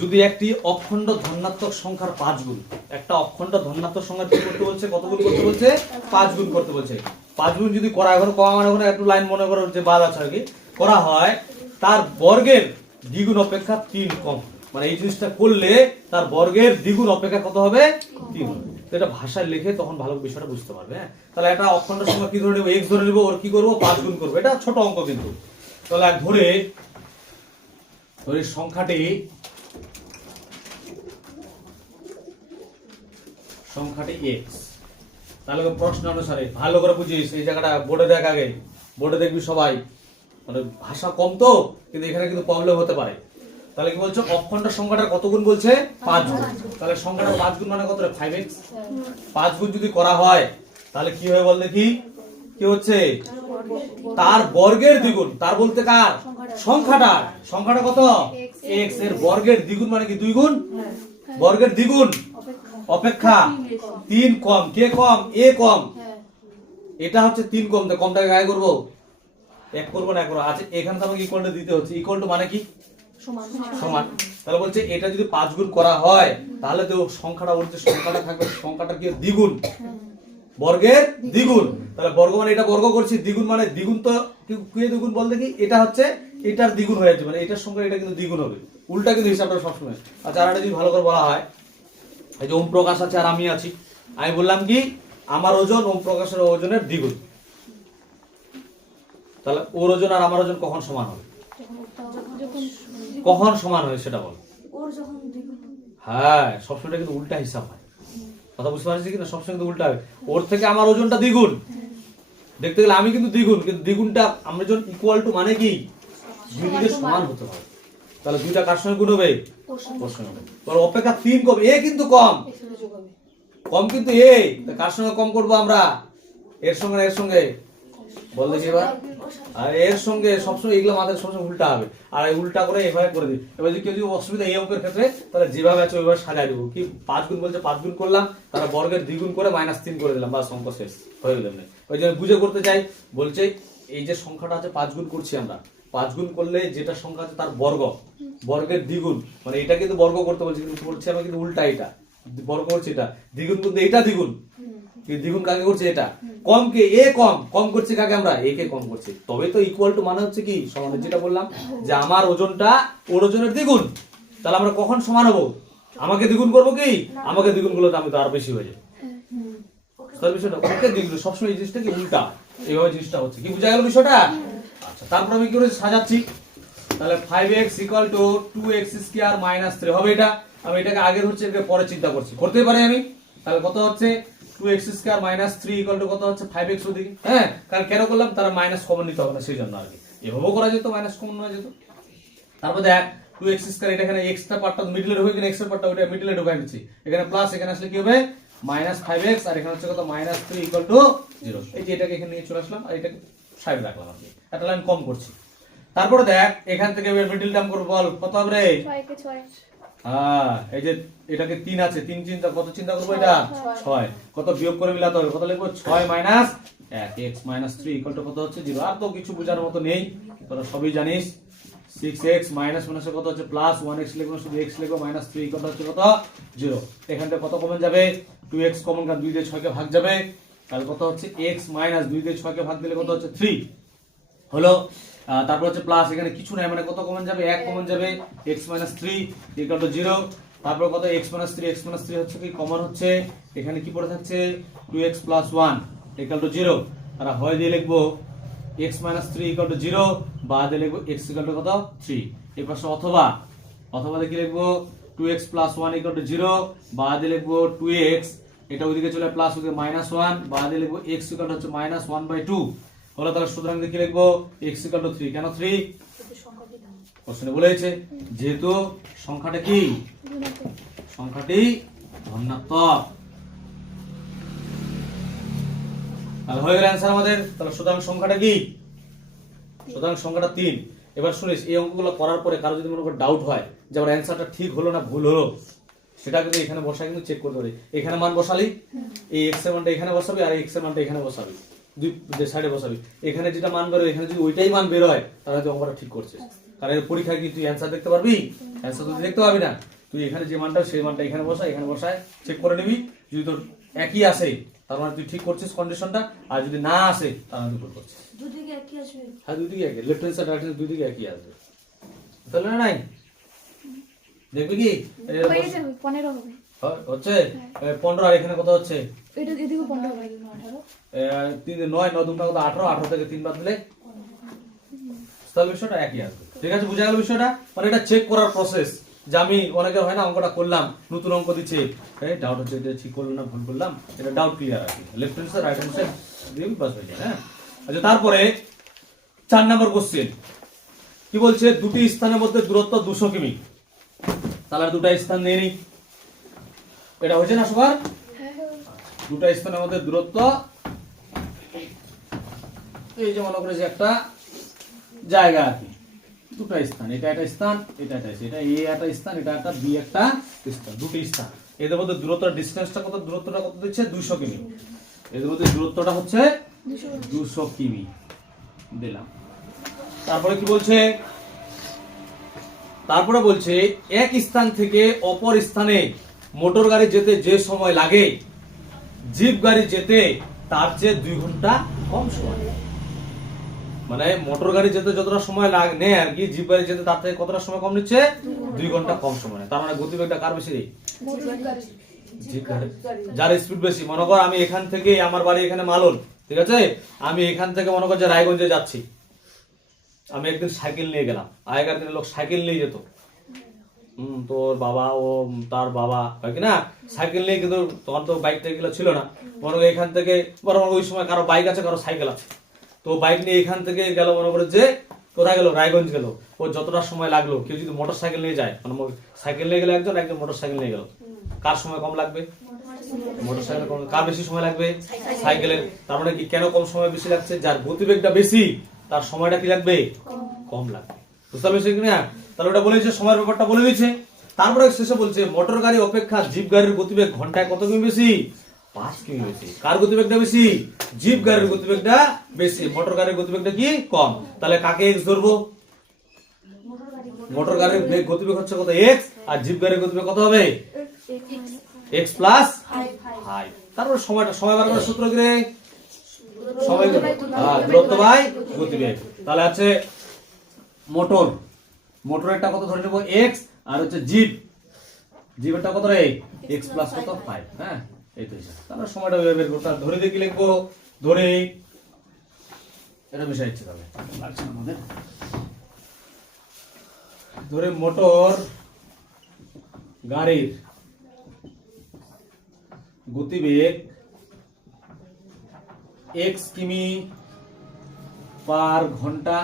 যদি একটি অখণ্ড ধনাত্মক সংখ্যার 5 গুণ, একটা অখণ্ড ধনাত্মক সংখ্যা কি করতে বলছে, কত গুণ করতে বলছে? 5 গুণ করতে বলছে। 5 গুণ যদি করা, এখন কম মানে ওখানে একটু লাইন মনে করো যে বাদ আছে আর কি, করা হয় তার বর্গের দ্বিগুণ অপেক্ষা 3 কম, মানে এই জিনিসটা করলে তার বর্গের দ্বিগুণ অপেক্ষা কত হবে? 3 হবে। এটা ভাষায় লিখে তখন ভালো বিষয়টা বুঝতে পারবে। হ্যাঁ তাহলে একটা অখণ্ড সংখ্যা কি ধরে নেব? x ধরে নেব, ওর কি করব 5 গুণ করব। এটা ছোট অঙ্ক কিন্তু। তাহলে ধরে সংখ্যাটি x, তাহলে প্রশ্ন অনুসারে ভালো করে বুঝিস, এই জায়গাটা বোর্ডে দেখ, আগে বোর্ডে দেখবি সবাই, মানে ভাষা কম তো, কিন্তু এখানে কিন্তু প্রবলেম হতে পারে। তাহলে কি বলছো? অখণ্ড সংখ্যাটার কত গুণ বলছে? 5 গুণ। তাহলে সংখ্যাটা 5 গুণ মানে কত রে? 5x। 5 গুণ যদি করা হয় তাহলে কি হয় বল দেখি? কি হচ্ছে? তার বর্গের দ্বিগুণ। তার বলতে কার? সংখ্যাটা কত? x এর বর্গের দ্বিগুণ মানে কি 2 গুণ? বর্গের দ্বিগুণ অপেক্ষা 3 কম। কে কম? a কম। এটা হচ্ছে 3 কম, তো কমটাকে গায়ে করব 1 করব না 1 করব। আচ্ছা এখানে তো আমাকে ইকুয়াল টু দিতে হচ্ছে। ইকুয়াল টু মানে কি? সমান। তাহলে বলছে এটা যদি 5 গুণ করা হয় তাহলে তো সংখ্যাটা থাকবে, সংখ্যাটা কি দ্বিগুণ, বর্গের দ্বিগুণ। তাহলে বর্গ মানে এটা বর্গ করছি, দ্বিগুণ মানে দ্বিগুণ, তো কি দ্বিগুণ বল দেখি? এটা হচ্ছে এটার দ্বিগুণ হয়ে যাবে, মানে এটার সংখ্যা এটা কিন্তু দ্বিগুণ হবে। উল্টা কিন্তু হিসাবটা সবসময়। আচ্ছা আর একটা যদি ভালো করে বলা হয়, এই যে ওম প্রকাশ আছে আর আমি আছি, আমি বললাম কি আমার ওজন ওম প্রকাশের ওজনের দ্বিগুণ, তাহলে ওর ওজন আর আমার ওজন কখন সমান হবে? কখন সমান হয় সেটা বল। হ্যাঁ সবসময় কিন্তু উল্টা হিসাব হয়, কথা বুঝতে পারছি কিনা? সবসময় কিন্তু উল্টা হবে। ওর থেকে আমার ওজনটা দ্বিগুণ, দেখতে গেলে আমি কিন্তু দ্বিগুণ, কিন্তু দ্বিগুণটা আমরা যখন ইকুয়াল টু মানে কি দুই দিকে সমান হতে হবে। তাহলে দুইটা কার সঙ্গে গুণ হবে? ওর সঙ্গে হবে। তাহলে অপেক্ষা 3 কম, এ কিন্তু কম কিন্তু এ, কার সঙ্গে কম করবো আমরা? এর সঙ্গে বল দেখি এবার। আর এর সঙ্গে সবসময় এগুলো মাথায় সবসময় উল্টা হবে, আর এই উল্টা করে এভাবে করে দিই। এবার যদি কেউ যদি অসুবিধা এই অঙ্কের ক্ষেত্রে, তাহলে যেভাবে আছে ওইভাবে সাজাই দেবো। কি 5 গুণ বলছে 5 গুণ করলাম, তারা বর্গের দ্বিগুণ করে -3 করে দিলাম, বাস অঙ্ক শেষ হয়ে গেল। ওই জন্য বুঝে করতে চাই, বলছে এই যে সংখ্যাটা আছে 5 গুণ করছি আমরা, 5 গুণ করলে যেটা সংখ্যা আছে তার বর্গ, বর্গের দ্বিগুণ, মানে এটা কিন্তু বর্গ করতে বলছি, কিন্তু করছি আমরা কিন্তু উল্টা, এটা বর্গ করছি, এটা দ্বিগুণ কিন্তু এটা দ্বিগুণ, দ্বিগুণ কাকে করছে এটা, কম কে এ কম, কম করছে কাকে আমরা এ কে কম করছি, তবে তো ইকুয়াল টু মানে হচ্ছে কি সমান, যেটা বললাম যে আমার ওজনটা ওর ওজনের দ্বিগুণ, তাহলে আমরা কখন সমান হবো, আমাকে দ্বিগুণ করবো কি, আমাকে দ্বিগুণ করলে তো আমি তো আরো বেশি হয়ে যাবে, তার বিষয়টা ওকে দ্বিগুণ, সবসময় এই জিনিসটা কি উল্টা, এইভাবে জিনিসটা হচ্ছে, কি বুঝা গেল বিষয়টা? আচ্ছা, তারপর আমি কি করে সাজাচ্ছি, তাহলে 5x = 2x² - 3 হবে এটা, আমি এটাকে আগে হচ্ছে এটাকে পরে চিন্তা করছি, করতে পারি আমি, তাহলে কত হচ্ছে 2x² - 3 = কত হচ্ছে 5x ওদিকে, হ্যাঁ, কারণ কেন করলাম, তারা মাইনাস কমন নিতে হবে না সেই জন্য আর কি, এভাবেও করা যেত, মাইনাস কমন নেওয়া যেত। তারপর দেখ 2x², এটা এখানে x টা পার্টটা মিডলে ঢুকে, এখানে x এর পার্টটা ওটা মিডলে ঢুকাই দিচ্ছি, এখানে প্লাস, এখানে আসলে কি হবে -5x, আর এখানে হচ্ছে কত -3 = 0, এই যে এটাকে এখানে নিয়ে চলে আসলাম, আর এটাকে সাইড রাখলাম আর কি, একটা লাইন কম করছি। তারপরে দেখ এখান থেকে মিডল টার্ম করব, বল কত হবে রে, 6 কে 6 হ্যাঁ, এই যে এটাকে 3 আছে, 3 চিন্তা কত চিন্তা করবো, এটা 6, কত বিয়োগ করে মিলাতে হবে, কত লিখবো 6 - 1 x - 3 = কত হচ্ছে 0, আর তো কিছু বোঝার মতো নেই, তোরা সবই জানিস। 6x মাইনাস মাইনাসে কত হচ্ছে প্লাস, 1x লিখবো না, শুধু x লিখবো, -3 কত হচ্ছে কত 0, এখান থেকে কত কমন যাবে 2x কমন, কারণ 2 দিয়ে 6 কে ভাগ যাবে, তাহলে কত হচ্ছে x - 2 দিয়ে 6 কে ভাগ দিলে কত হচ্ছে 3 হলো। তারপর হচ্ছে প্লাস, এখানে কিছু নাই মানে কত কমন যাবে 1 কমন যাবে, x - 3 = 0, তারপর কত x - 3 হচ্ছে কি কমন হচ্ছে, এখানে কি পড়ে থাকছে 2x + 1 = 0, আর হয় দিয়ে লিখবো x - 3 = 0, বা দিয়ে লিখবো x = কত 3, এই পাশে অথবা দিয়ে কি লিখবো 2x + 1 = 0, বা দিয়ে লিখবো 2x, এটা ওইদিকে চলে প্লাস, ওইদিকে -1, বা দিয়ে লিখবো x = হচ্ছে -1/2 হলো, তাহলে সুতরাং কি লিখবো x = 3, কেন 3 কোশ্চেনে বলেছে যেহেতু সংখ্যাটা কি, সংখ্যাটি ধনাত্মক, তাহলে হয়ে গেল অ্যানসার আমাদের, তাহলে সুতরাং সংখ্যাটা কি, সুতরাং সংখ্যাটা 3। এবার শুনিস এই অঙ্কগুলো করার পরে কারো যদি মনে করে ডাউট হয় যে আমার অ্যানসারটা ঠিক হলো না ভুল হলো, সেটা কিন্তু এখানে বসাই কিন্তু চেক করতে পারি, এখানে মান বসালি, এই x এর মানটা এখানে বসাবি, আর x এর মানটা এখানে বসাবি, দুই সাইডে বসাবি, এখানে যেটা মান বেরোয় এখানে যদি ওইটাই মান বের হয়, তাহলে তুই অঙ্কটা ঠিক করছিস, কারণ এর পরীক্ষায় কি তুই অ্যানসার দেখতে পারবি, অ্যানসার তুই দেখতে পারবি না, তুই এখানে যে মানটা সেই মানটা এখানে বসায়, এখানে বসায় চেক করে নিবি, যদি তোর একই আসে তার মানে তুই ঠিক করছিস কন্ডিশনটা, আর যদি না আসে তাহলে তুই ভুল করছিস, দুদিকে একই আসবে, হ্যাঁ দুদিকে একই, left hand side right hand দুই দিকে একই আসবে, তাহলে না নাই দেখবি কি হয়ে গেছে, 15 হবে, হচ্ছে 15, আর এখানে কত হচ্ছে এটা এদিকে 15 হবে, 3 9 9 2 কত 18, 18 থেকে 3 বাদ দিলে তাহলে বিষয়টা একই আসবে, ঠিক আছে, বুঝা গেল বিষয়টা, মানে এটা চেক করার প্রসেস, যে আমি অনেকে হয় না অঙ্কটা করলাম, নতুন অঙ্ক দিচ্ছে, ডাউট হচ্ছে এটা ঠিক করলাম না ভুল করলাম, এটা ডাউট ক্লিয়ার আছে, left hand side right hand side দিয়ে বাস হয়ে যায়, হ্যাঁ। আচ্ছা, তারপরে 4 নম্বর কোশ্চেন কি বলছে, দুটি স্থানের মধ্যে দূরত্ব 200 কিমি, তাহলে দুটো স্থান নিয়ে নি, এটা হয়েছে না সবার, দুটো স্থানের মধ্যে দূরত্ব, এই যে মনে করে যে একটা জায়গা আর কি, দুটো স্থান, এটা একটা স্থান, এটা একটা, এটা এ একটা স্থান, এটা একটা বি একটা স্থান, দুটি স্থান, এদের মধ্যে দূরত্ব ডিসটেন্সটা কত, দূরত্বটা কত দিচ্ছে 200 কিমি, এদের মধ্যে দূরত্বটা হচ্ছে 200 কিমি দিলাম। তারপরে কি বলছে, তারপরে বলছে এক স্থান থেকে অপর স্থানে মোটর গাড়ি যেতে যে সময় লাগে জিপ গাড়ি যেতে তার চেয়ে 2 ঘন্টা কম সময়, মানে মোটর গাড়ি যেতে যতটা সময় লাগে আর কি, জিপ গাড়ি যেতে তার থেকে কতটা সময় কম নিচ্ছে 2 ঘন্টা কম সময়, তার মানে গতিবেগটা কার বেশি রে, জিপ গাড়ি, যার স্পিড বেশি, মনে কর আমি এখান থেকে, আমার বাড়ি এখানে মালন, ঠিক আছে, আমি এখান থেকে মনে কর যে রায়গঞ্জে যাচ্ছি, আমি একদিন সাইকেল নিয়ে গেলাম, আগেকার দিনে লোক সাইকেল নিয়ে যেত, তোর বাবা ও তার বাবা হয় কি না সাইকেল নিয়ে, কিন্তু তখন তো বাইক টাইকগুলো ছিল না, মনে করো এখান থেকে, বরং ওই সময় কারো বাইক আছে কারো সাইকেল আছে, তো বাইক নিয়ে এখান থেকে গেল, মনে করে যে কোথায় গেল রায়গঞ্জ গেল, ও যতটা সময় লাগলো, কেউ যদি মোটর সাইকেল নিয়ে যায়, মানে সাইকেল নিয়ে গেলে একজন মোটর সাইকেল নিয়ে গেল, কার সময় কম লাগবে, মোটর সাইকেল কম, কার বেশি সময় লাগবে সাইকেলের, তার মানে কি কেন কম সময় বেশি লাগছে, যার গতিবেগটা বেশি তার সময়টা কি লাগবে, কম লাগবে। বুঝতে পারছো কি না? তাহলে ওটা বলেছে, সময়ের ব্যাপারটা বলে দিয়েছে। তারপরে শেষে বলছে মোটর গাড়ি অপেক্ষা জিপ গাড়ির গতিবেগ ঘন্টায় কত কিমি বেশি, 5 কিমি বেশি। কার গতিবেগটা বেশি, জিপ গাড়ির গতিবেগটা বেশি, মোটর গাড়ির গতিবেগটা কি কম। তাহলে কাকে এক্স ধরবো, মোটর গাড়ির গতিবেগ হচ্ছে কত এক্স, আর জিপ গাড়ির গতিবেগ কত হবে এক্স প্লাস 5। তারপরে সময়টা, সময় বার করার সূত্র কি রে, সময় দূরত্ব বাই গতিবেগ। তাহলে আছে মোটর, মোটরেরটা কত ধরে নেব এক্স, আর হচ্ছে জিপেরটা কত রে এক্স প্লাস কত 5। হ্যাঁ এই তো হিসাব। তাহলে সময়টা বের করতে ধরে দিয়ে কি লিখবো, ধরে এটা বিষয় ইচ্ছে তাহলে লাগছে আমাদের। ধরে মোটর গাড়ির গতিবেগ x কিমি পার ঘন্টা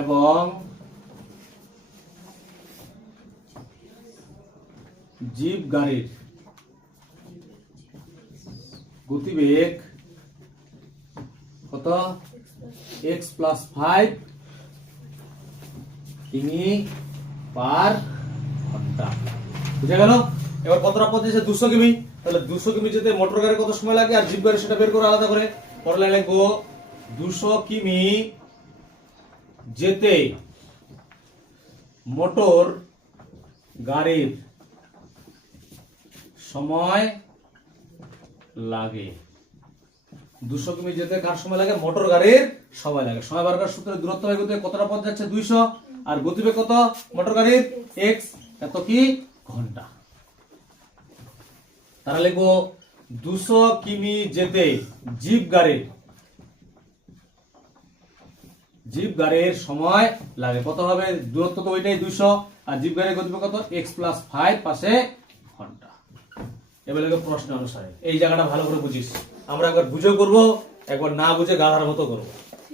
এবং জিপ গাড়ির গতিবেগ কত x প্লাস 5 কিমি পার ঘন্টা। বুঝা গেল? এবার কতটা পথ দিয়েছে 200 কিমি। তাহলে 200 কিমি যেতে মোটর গাড়ি কত সময় লাগে আর জিপ গাড়ি সেটা বের করে আলাদা করে পড়লে লিখবো 200 কিমি যেতে মোটর গাড়ির সময় লাগে। 200 কিমি যেতে কার সময় লাগে, মোটর গাড়ির সময় লাগে। সময় বার করার সূত্রে দূরত্ব বাই গতিবেগ কতটা পথ যাচ্ছে 200, আর গতিবেগ কত মোটর গাড়ির x, এত কি ঘন্টা। তাহলে লিখবো 200 কিমি যেতে জিপ গাড়ির সময় লাগে কত হবে, দূরত্ব তো ওইটাই 200, আর জিপ গাড়ির গতিবেগ কত x প্লাস 5 পাশে ঘন্টা। এবার লিখবো প্রশ্ন অনুসারে। এই জায়গাটা ভালো করে বুঝিস, আমরা একবার বুঝে করব, একবার না বুঝে গাধার মতো করব,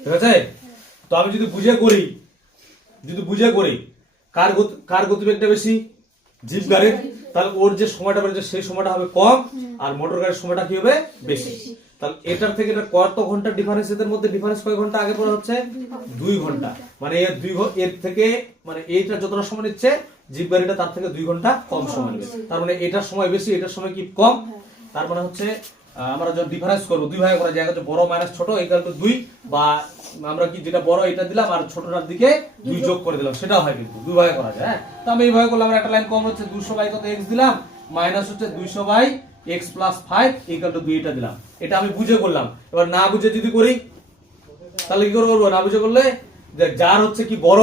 ঠিক আছে? তো আমি যদি বুঝে করি কার গতিবেগটা বেশি, জিপ গাড়ির, তাহলে ওর যে সময়টা বেড়েছে সেই সময়টা হবে কম, আর মোটর গাড়ির সময়টা কি হবে বেশি। তাহলে এটার থেকে এটা কত ঘন্টা ডিফারেন্স, এদের মধ্যে ডিফারেন্স কয় ঘন্টা আগে পরে হচ্ছে 2 ঘন্টা। মানে এর থেকে মানে এইটা যতটা সময় নিচ্ছে জিপ গাড়িটা তার থেকে 2 ঘন্টা কম সময় নেবে। তার মানে এটার সময় বেশি, এটার সময় কি কম। তার মানে হচ্ছে আমরা যখন ডিফারেন্স করবো দুই ভাগে করা যায়, হচ্ছে বড় মাইনাস ছোট ইকুয়াল টু 2, বা আমরা কি যেটা বড় এটা দিলাম আর ছোটটার দিকে 2 যোগ করে দিলাম, সেটাও হয়, কিন্তু দুই ভাগে করা যায়। হ্যাঁ, তো আমি এইভাবে করলাম, একটা লাইন কম হচ্ছে 200 বাই কত x দিলাম, মাইনাস হচ্ছে 200 by x plus 5 equal to 2 এটা দিলাম। এটা আমি বুঝে করলাম। এবার না বুঝে যদি করি তাহলে কি করবো, না বুঝে করলে যার হচ্ছে কি বড়,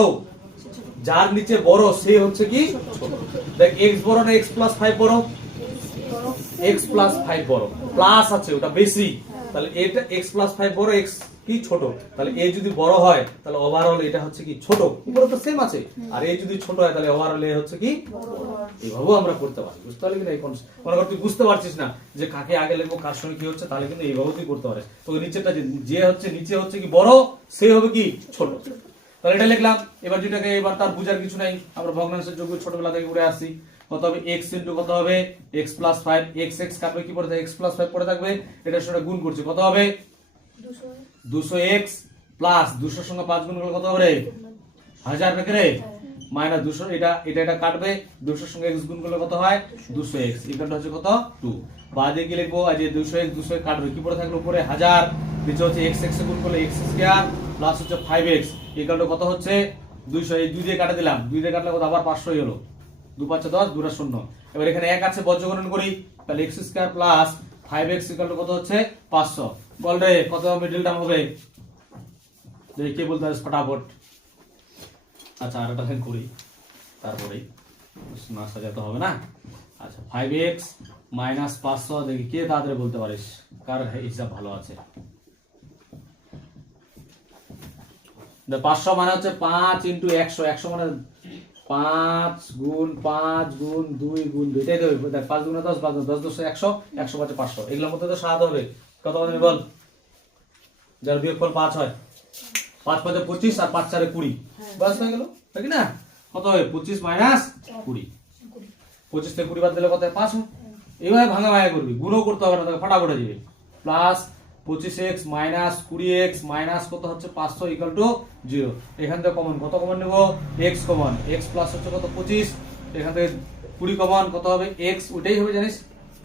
যার নিচে বড় সে হচ্ছে কি ছোট। দেখ x বড় না x প্লাস 5 বড়, x প্লাস 5 বড়, প্লাস আছে ওটা বেশি, তাহলে এটা x প্লাস 5 বড়, x কি ছোট। তাহলে a যদি বড় হয় তাহলে ওভারঅল এটা হচ্ছে কি ছোট, উপরে তো সেম আছে, আর a যদি ছোট হয় তাহলে ওভারঅল এ হচ্ছে কি বড়। এইভাবেও আমরা করতে পারি, বুঝতে পারলি কিনা? এখন মনে কর তুই বুঝতে পারছিস না যে কাকে আগে লিখবো কার সঙ্গে কি হচ্ছে, তাহলে কিন্তু এইভাবেও তুই করতে পারিস। তো নিচেটা যে হচ্ছে নিচে হচ্ছে কি বড়, সে হবে কি ছোট। তাহলে এটা লিখলাম। এবার যেটাকে এবার তার বুঝার কিছু নাই, আমরা ভগ্নাংশের যোগ্য ছোটবেলা থেকে করে আসছি। কত হবে x ইনটু কত হবে x প্লাস 5, x কাটবে কি পড়ে থাকবে x প্লাস 5 পড়ে থাকবে, এটার সাথে গুণ করছি কত হবে 200x প্লাস 200 এর সঙ্গে 5 গুণ করলে কত হবে 1000 নাকি রে, মাইনাস 200, এটা কাটবে, 200 এর সঙ্গে x গুণ করলে কত হয় 200x, ইকুয়াল হচ্ছে কত 2। বাদে কি লিখবো, আজ 200x কাটবে কি পড়ে থাকলো উপরে 1000, নিচে হচ্ছে x এ গুণ করলে x স্কয়ার প্লাস হচ্ছে 5x ইকুয়াল কত হচ্ছে 200। এই 2 দিয়ে কাটে দিলাম, 2 দিয়ে কাটলে কত আবার 500 হলো, 2 5 10, 2 0। এবার এখানে 1 আছে, বজ্রগণন করি, তাহলে x square plus 5x equal কত হচ্ছে 500। বল রে কত মিডল টার্ম হবে, দেখি কে বলতে পারিস ফটাফট। আচ্ছা আর একটা লাইন করি, তারপরে না সাজাতে হবে না। আচ্ছা 5x মাইনাস 500, দেখি কে তাড়াতাড়ি বলতে পারিস, কার হিসাব ভালো আছে। 500 মানে হচ্ছে 5 ইন্টু 100, 100 মানে 5 গুণ 5 গুণ 2 গুণ 2, এটাই দেবে। দেখ 5 গুণে 10, 10 10 100, 100 পাঁচে 500, এগুলোর মধ্যে তো 7 হবে। কত হবে বল, যার বিয়োগফল 5 হয়, 5 5 25 আর 5 4 20, বাস হয়ে গেল, তাই কি না? কত হবে 25 মাইনাস 20, 25 থেকে 20 বাদ দিলে কত হয় 5 হয়। এইভাবে ভাঙা করবি, গুণও করতে হবে না, ফটাফট হয়ে যাবে। Plus 25x minus 20x minus কত হচ্ছে 500 ইকুয়াল টু 0। এখান থেকে কমন কত কমন নেব x কমন, x প্লাস হচ্ছে কত 25, এখান থেকে 20 কমন কত হবে x, ওইটাই হবে জানিস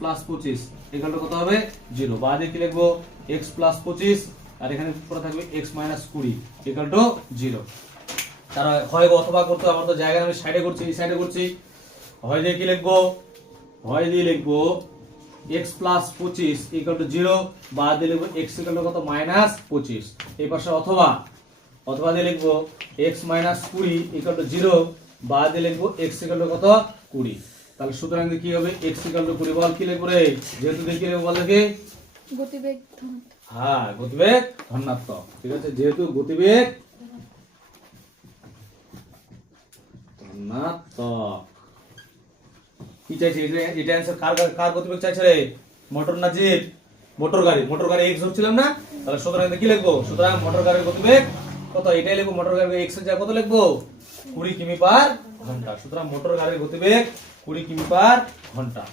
প্লাস 25 ইকুয়াল টু কত হবে 0। বাদে কি লিখবো x প্লাস 25 আর এখানে পড়ে থাকবে x মাইনাস 20 ইকুয়াল টু 0। তারা হয় অথবা করতে, আমার তো জায়গা আমি সাইডে করছি, এই সাইডে করছি, হয় দিয়ে কি লিখবো, হয় দিয়ে লিখবো x প্লাস 25 ইকুয়াল টু 0, বা দিয়ে লিখবো x ইকুয়াল টু কত মাইনাস 25, এই পাশে অথবা অথবা দিয়ে লিখবো x মাইনাস 20 ইকুয়াল টু 0, বা দিয়ে লিখবো x ইকুয়াল টু কত 20। তাহলে সুতরাং কি হবে x ইকুয়াল টু 20 বল কি লিখবো রে, যেহেতু দেখি লিখবো বল দেখি গতিবেগ ধনাত্মক। হ্যাঁ গতিবেগ ধনাত্মক, ঠিক আছে, যেহেতু গতিবেগ ধনাত্মক। কি চাইছে এটা অ্যানসার, কার গতিবেগ চাইছে রে, মোটর না জিপ, মোটর গাড়ি x ধরছিলাম না, তাহলে সুতরাং কি লিখবো, সুতরাং মোটর গাড়ির গতিবেগ কত, এটাই লিখবো, মোটর গাড়ির x এর জায়গায় কত লিখবো 20 কিমি পার ঘন্টা। সুতরাং মোটর গাড়ির গতিবেগ 20 কিমি পার ঘন্টা।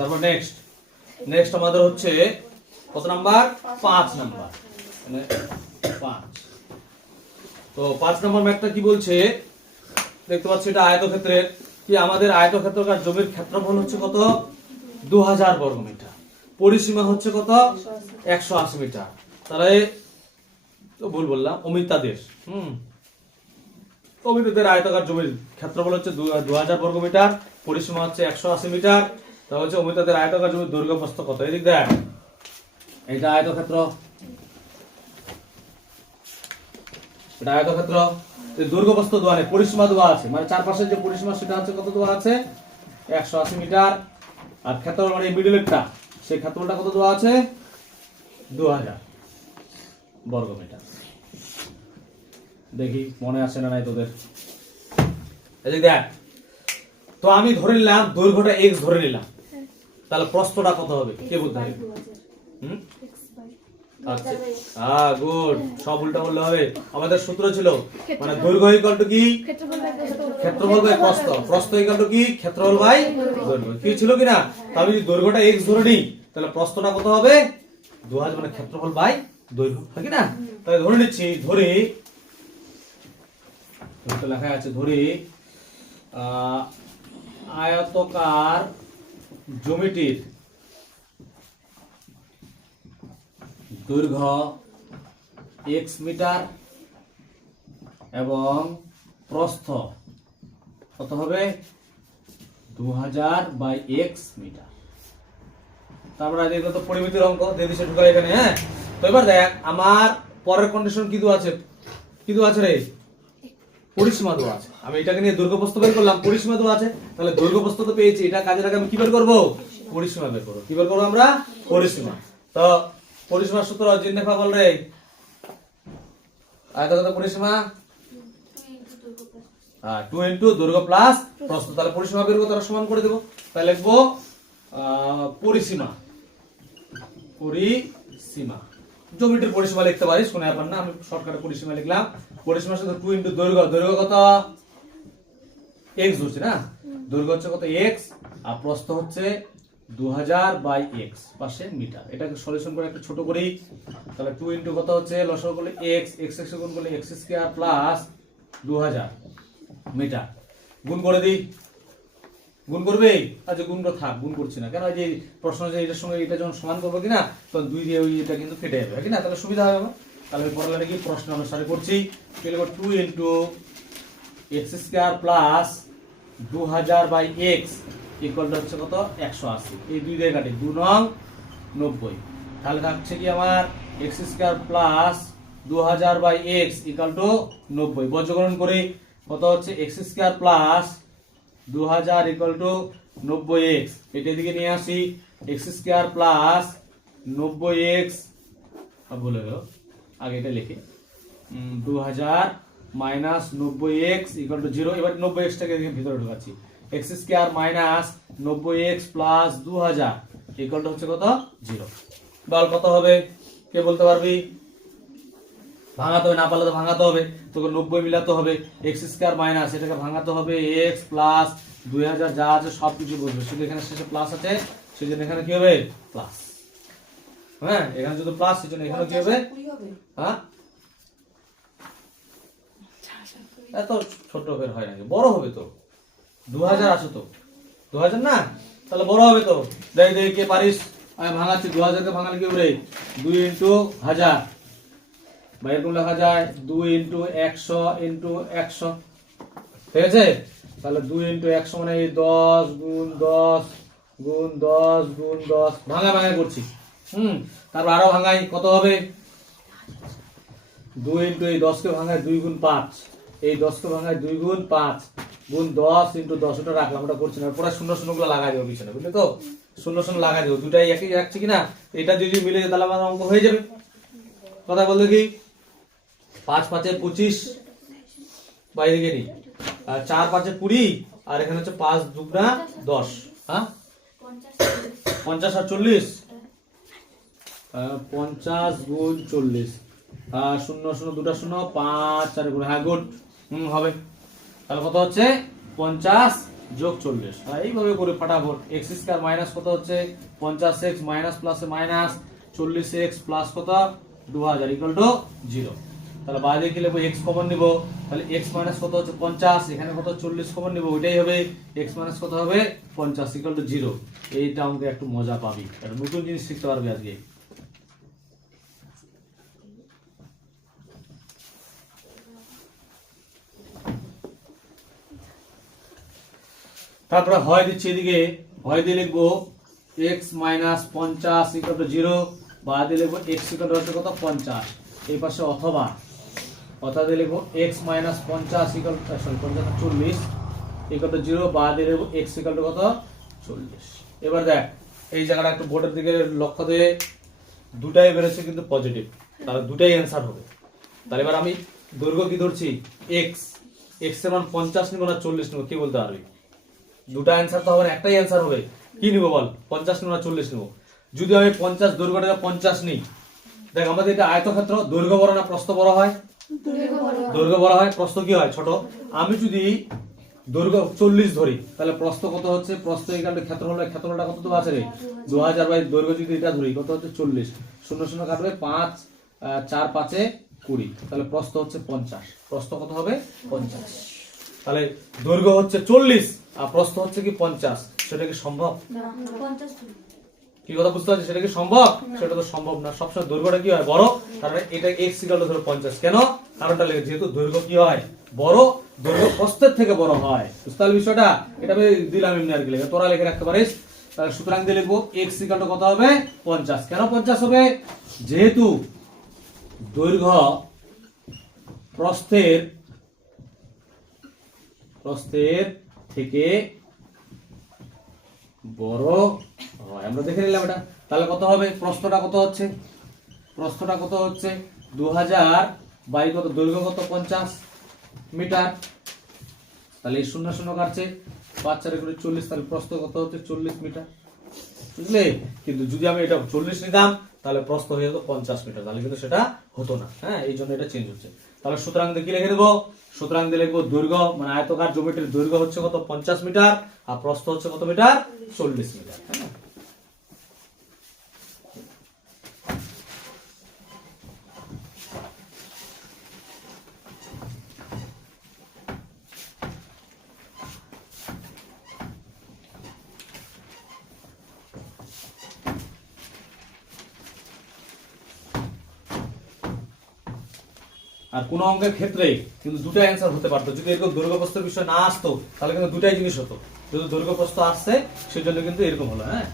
তারপর নেক্সট আমাদের হচ্ছে কত নাম্বার 5 নাম্বার, মানে 5। তো 5 নাম্বার ম্যাথটা কি বলছে দেখতে পাচ্ছি, এটা আয়তক্ষেত্রের, কি আমাদের আয়তক্ষেত্রকার জমির ক্ষেত্রফল হচ্ছে কত 2000 বর্গ মিটার, পরিসীমা হচ্ছে কত 180 মিটার। তাহলে তো ভুল বললাম, অমিতাদের অমিতাদের আয়তকার জমির ক্ষেত্রফল হচ্ছে 2000 বর্গ মিটার, পরিসীমা হচ্ছে 180 মিটার। তাহলে হচ্ছে অমিতাদের আয়তকার জমির দৈর্ঘ্য প্রস্থ কত, এদিক দেখ, এটা আয়তক্ষেত্র, এটা আয়তক্ষেত্র, দৈর্ঘ্য প্রস্থ দেওয়া নেই, পরিসীমা দেওয়া আছে, মানে চারপাশের যে পরিসীমা সেটা হচ্ছে কত দেওয়া আছে 180 মিটার, আর ক্ষেত্রফল মানে মিডলেরটা, সেই ক্ষেত্রফলটা কত দেওয়া আছে 2000 বর্গ মিটার। দেখি মনে আছে না নাই তোদের, এদিক দেখ। তো আমি ধরে নিলাম দৈর্ঘ্যটা x ধরে নিলাম, তাহলে প্রস্থটা কত হবে কে বলতে হবে? আচ্ছা হ্যাঁ গুড, সব উল্টা বললে হবে। আমাদের সূত্র ছিল মানে দৈর্ঘ্য ইকুয়াল টু কি ক্ষেত্রফল বাই প্রস্থ, প্রস্থ ইকুয়াল টু কি ক্ষেত্রফল বাই দৈর্ঘ্য, কি ছিল কিনা? আমি যদি দৈর্ঘ্যটা x ধরে নিই তাহলে প্রস্থটা কত হবে 2000, মানে ক্ষেত্রফল বাই দৈর্ঘ্য, হয় কি না? তাহলে ধরে নিচ্ছি, ধরে লেখা আছে, ধরে আয়তকার জমিটির দৈর্ঘ্য x মিটার এবং প্রস্থ কত হবে 2000 বাই x মিটার। তারপরে এদিকে তো পরিমিতির অঙ্ক দিয়ে দিছে ঢুকাই এখানে, হ্যাঁ। তো এবার দেখ আমার পরের কন্ডিশন কি দেওয়া আছে, কি দেওয়া আছে রে, পরিসীমা দেওয়া আছে। আমি এটাকে নিয়ে দৈর্ঘ্য প্রস্থ বের করলাম, পরিসীমা দেওয়া আছে, তাহলে দৈর্ঘ্য প্রস্থ তো পেয়েছি, এটা কাজে লাগে আমি কি বের করব পরিসীমা বের করব। কি বের করব আমরা পরিসীমা। তো পরিসীমার সূত্র জিনে পাগল রে, আয়তক্ষেত্রের পরিসীমা 2 ইনটু দৈর্ঘ্য প্লাস প্রস্থ, তাহলে পরিসীমা বের করতে সমান করে দেব। তাহলে লিখবো পরিসীমা, পরিসীমা জমিটির পরিসীমা লিখতে পারি, শুনে আপনার না, আমি শর্টকাটে পরিসীমা লিখলাম। পরিসীমার সাথে 2 ইনটু দৈর্ঘ্য, দৈর্ঘ্য কত x ধরছি না, দৈর্ঘ্য হচ্ছে কত x, আর প্রস্থ হচ্ছে 2000 বাই x পাশে মিটার। এটাকে সলিউশন করে একটু ছোট করি, তাহলে 2 ইনটু কত হচ্ছে লসাগু করলে x, x x গুণ করলে x স্কয়ার প্লাস 2000 মিটার, গুণ করে দিই, গুণ করবে, আচ্ছা গুণ করে থাক, গুণ করছি না কেন, যে প্রশ্ন যে এটার সঙ্গে এটা যখন সমান করবো কিনা তখন 2 দিয়ে ওই এটা কিন্তু কেটে যাবে কিনা, তাহলে সুবিধা হবে আমার। তাহলে আমি পড়ালে কি প্রশ্ন অনুসারে করছি, তাহলে 2 into x square plus 2000 by x equal to হচ্ছে কত 180, এই 2 দিয়ে কাটি 2 নং 90, তাহলে থাকছে কি আমার x square plus 2000 by x equal to 90, বর্গমূল করি কত হচ্ছে x square plus 2000 equal to 90x, এটা এদিকে নিয়ে আসি, x স্কয়ার প্লাস 90x ভুলে গেল, আগে এটা লিখি 2000 মাইনাস 90x ইকুয়াল টু 0। এবার 90x টাকে ভিতরে ঢোকাচ্ছি, x square minus 90x plus 2000 equal to হচ্ছে কত 0। বল কত হবে, কে বলতে পারবি? ভাঙাতে হবে, না পারলে তো ভাঙাতে হবে, তোকে 90 মিলাতে হবে, এক্স স্কয়ার মাইনাস এটাকে ভাঙাতে হবে এক্স প্লাস 2000 যা আছে সব কিছু বসবে, শুধু এখানে শেষে প্লাস আছে সেজন্য এখানে কি হবে প্লাস। হ্যাঁ এখানে যদি প্লাস সেজন্য এখানে কি হবে, হ্যাঁ এত ছোট বের হয় নাকি, বড় হবে তো 2000 আছে তো 2000 না, তাহলে বড় হবে তো। দেখ দেখ কে পারিস, আমি ভাঙাচ্ছি 2000 কে ভাঙালে কি হবে 2 ইনটু 1000 বা এরকম লেখা যায় 2 ইনটু 100 ইনটু 100, ঠিক আছে? তাহলে 2 ইনটু 100 মানে 10 গুণ 10 গুণ 10 গুণ 10 ভাঙা ভাঙা করছি। তারপর আরো ভাঙাই, কত হবে 2 ইনটু এই 10 কে ভাঙায় 2 গুণ 5, এই 10 কে ভাঙায় 2 গুণ 5 গুণ 10 ইনটু 10, ওটা রাখলাম, ওটা করছি না, পুরো শূন্য শূন্য গুলো লাগাই দেবো পিছনে, বুঝলি তো? শূন্য শূন্য লাগাই দেবো, দুটাই একই রাখছি কিনা, এটা যদি মিলে যায় তাহলে আমার অঙ্ক হয়ে যাবে। কথা বলতে কি 5 5 25 বাইরে গেলি, আর 4 5 20, আর এখানে হচ্ছে 5 দুগুণা 10, হ্যাঁ 50 আর 40, 50 গুণ 40, আর শূন্য শূন্য দুটা শূন্য 5 4 গুণ, হ্যাঁ গুড, হবে। তাহলে কত হচ্ছে 50 যোগ 40, এইভাবে করে ফটাফট। এক্স স্কয়ার মাইনাস কত হচ্ছে 50x মাইনাস প্লাসে মাইনাস 40x প্লাস কত 2000 ইকুয়াল টু 0। তাহলে বাইরে কি লিখবো, x কমন নিব, তাহলে x মাইনাস কত হচ্ছে 50, এখানে কত 40 কমন নিব, ওইটাই হবে x মাইনাস কত হবে 50 ইকুয়াল টু 0। এইটা আমাকে একটু মজা পাবি, একটা নতুন জিনিস শিখতে পারবি আজকে। তারপরে হয় দিচ্ছি এদিকে, হয় দিয়ে লিখবো x মাইনাস 50 ইকুয়াল টু 0, বা দিয়ে লিখবো x ইকুয়াল টু হচ্ছে কত 50, এই পাশে অথবা দিয়ে লিখবো x minus 50 equal sorry 50 40 equal to 0, বা দিয়ে লিখবো x ইকুয়াল টু কত 40। এবার দেখ এই জায়গাটা একটু বোর্ডের দিকে লক্ষ্য দিয়ে, দুটাই বেরোচ্ছে কিন্তু পজিটিভ, তাহলে দুটাই অ্যান্সার হবে। তাহলে এবার আমি দৈর্ঘ্য কি ধরছি x, x এর মান 50 নিব না 40 নিব, কি বলতে পারবি? দুটা অ্যান্সার তো হবে না, একটাই অ্যান্সার হবে, কি নিব বল 50 নিব না 40 নিব? যদি আমি 50 দৈর্ঘ্যটা 50 নিই, দেখ আমাদের এটা আয়তক্ষেত্র, দৈর্ঘ্য বড় না প্রস্থ বড় হয়? দৈর্ঘ্য বড় হয়, প্রস্থ কি হয় ছোট। আমি যদি দৈর্ঘ্য 40 ধরি তাহলে প্রস্থ কত হচ্ছে, প্রস্থ এখানে ক্ষেত্রফল, ক্ষেত্রফলটা কত তো আছে রে 2000 বাই দৈর্ঘ্য যদি এটা ধরি কত হচ্ছে 40, শূন্য শূন্য কাটবে 5 4 5 20, তাহলে প্রস্থ হচ্ছে 50, প্রস্থ কত হবে 50। তাহলে দৈর্ঘ্য হচ্ছে 40 আর প্রস্থ হচ্ছে কি 50, সেটা কি সম্ভব? কি কথা বুঝতে পারছিস, সেটা কি সম্ভব? সেটা তো সম্ভব না, সবসময় দৈর্ঘ্যটা কি হয় বড়, কারণ এটা x ইকুয়াল টু ধরো 50, কেন কারণটা লিখে, যেহেতু দৈর্ঘ্য কি হয় বড়, দৈর্ঘ্য প্রস্থের থেকে বড় হয়, বুঝতে পারলি বিষয়টা? এটা আমি দিলাম এমনি আর কি, লিখে তোরা লিখে রাখতে পারিস। তাহলে সুতরাং দিয়ে লিখবো x ইকুয়াল টু কত হবে 50, কেন 50 হবে, যেহেতু দৈর্ঘ্য প্রস্থের থেকে বড় হয়, আমরা দেখে নিলাম এটা। তাহলে কত হবে, প্রস্থটা কত হচ্ছে, 2000 বাই কত, দৈর্ঘ্য কত 50 মিটার, তাহলে এই শূন্য শূন্য কাটছে 5 4 করে 40, তাহলে প্রস্থ কত হচ্ছে 40 মিটার, বুঝলে? কিন্তু যদি আমি এটা 40 নিতাম তাহলে প্রস্থ হয়ে যেত 50 মিটার, তাহলে কিন্তু সেটা হতো না, হ্যাঁ এই জন্য এটা চেঞ্জ হচ্ছে। তাহলে সুতরাং কি লিখে দেবো, সুতরাং দিয়ে লিখবো দৈর্ঘ্য মানে আয়তকার জ্যামিতির দৈর্ঘ্য হচ্ছে কত 50 মিটার, আর প্রস্থ হচ্ছে কত মিটার 40 মিটার, হ্যাঁ। আর কোন অঙ্কের ক্ষেত্রে কিন্তু দুটো অ্যান্সার হতে পারতো, যদি এরকম দৈর্ঘ্য প্রস্থের বিষয় না আসতো তাহলে কিন্তু দুটাই জিনিস হতো, যদি দৈর্ঘ্য প্রস্থ আসছে সেজন্য কিন্তু এরকম হলো, হ্যাঁ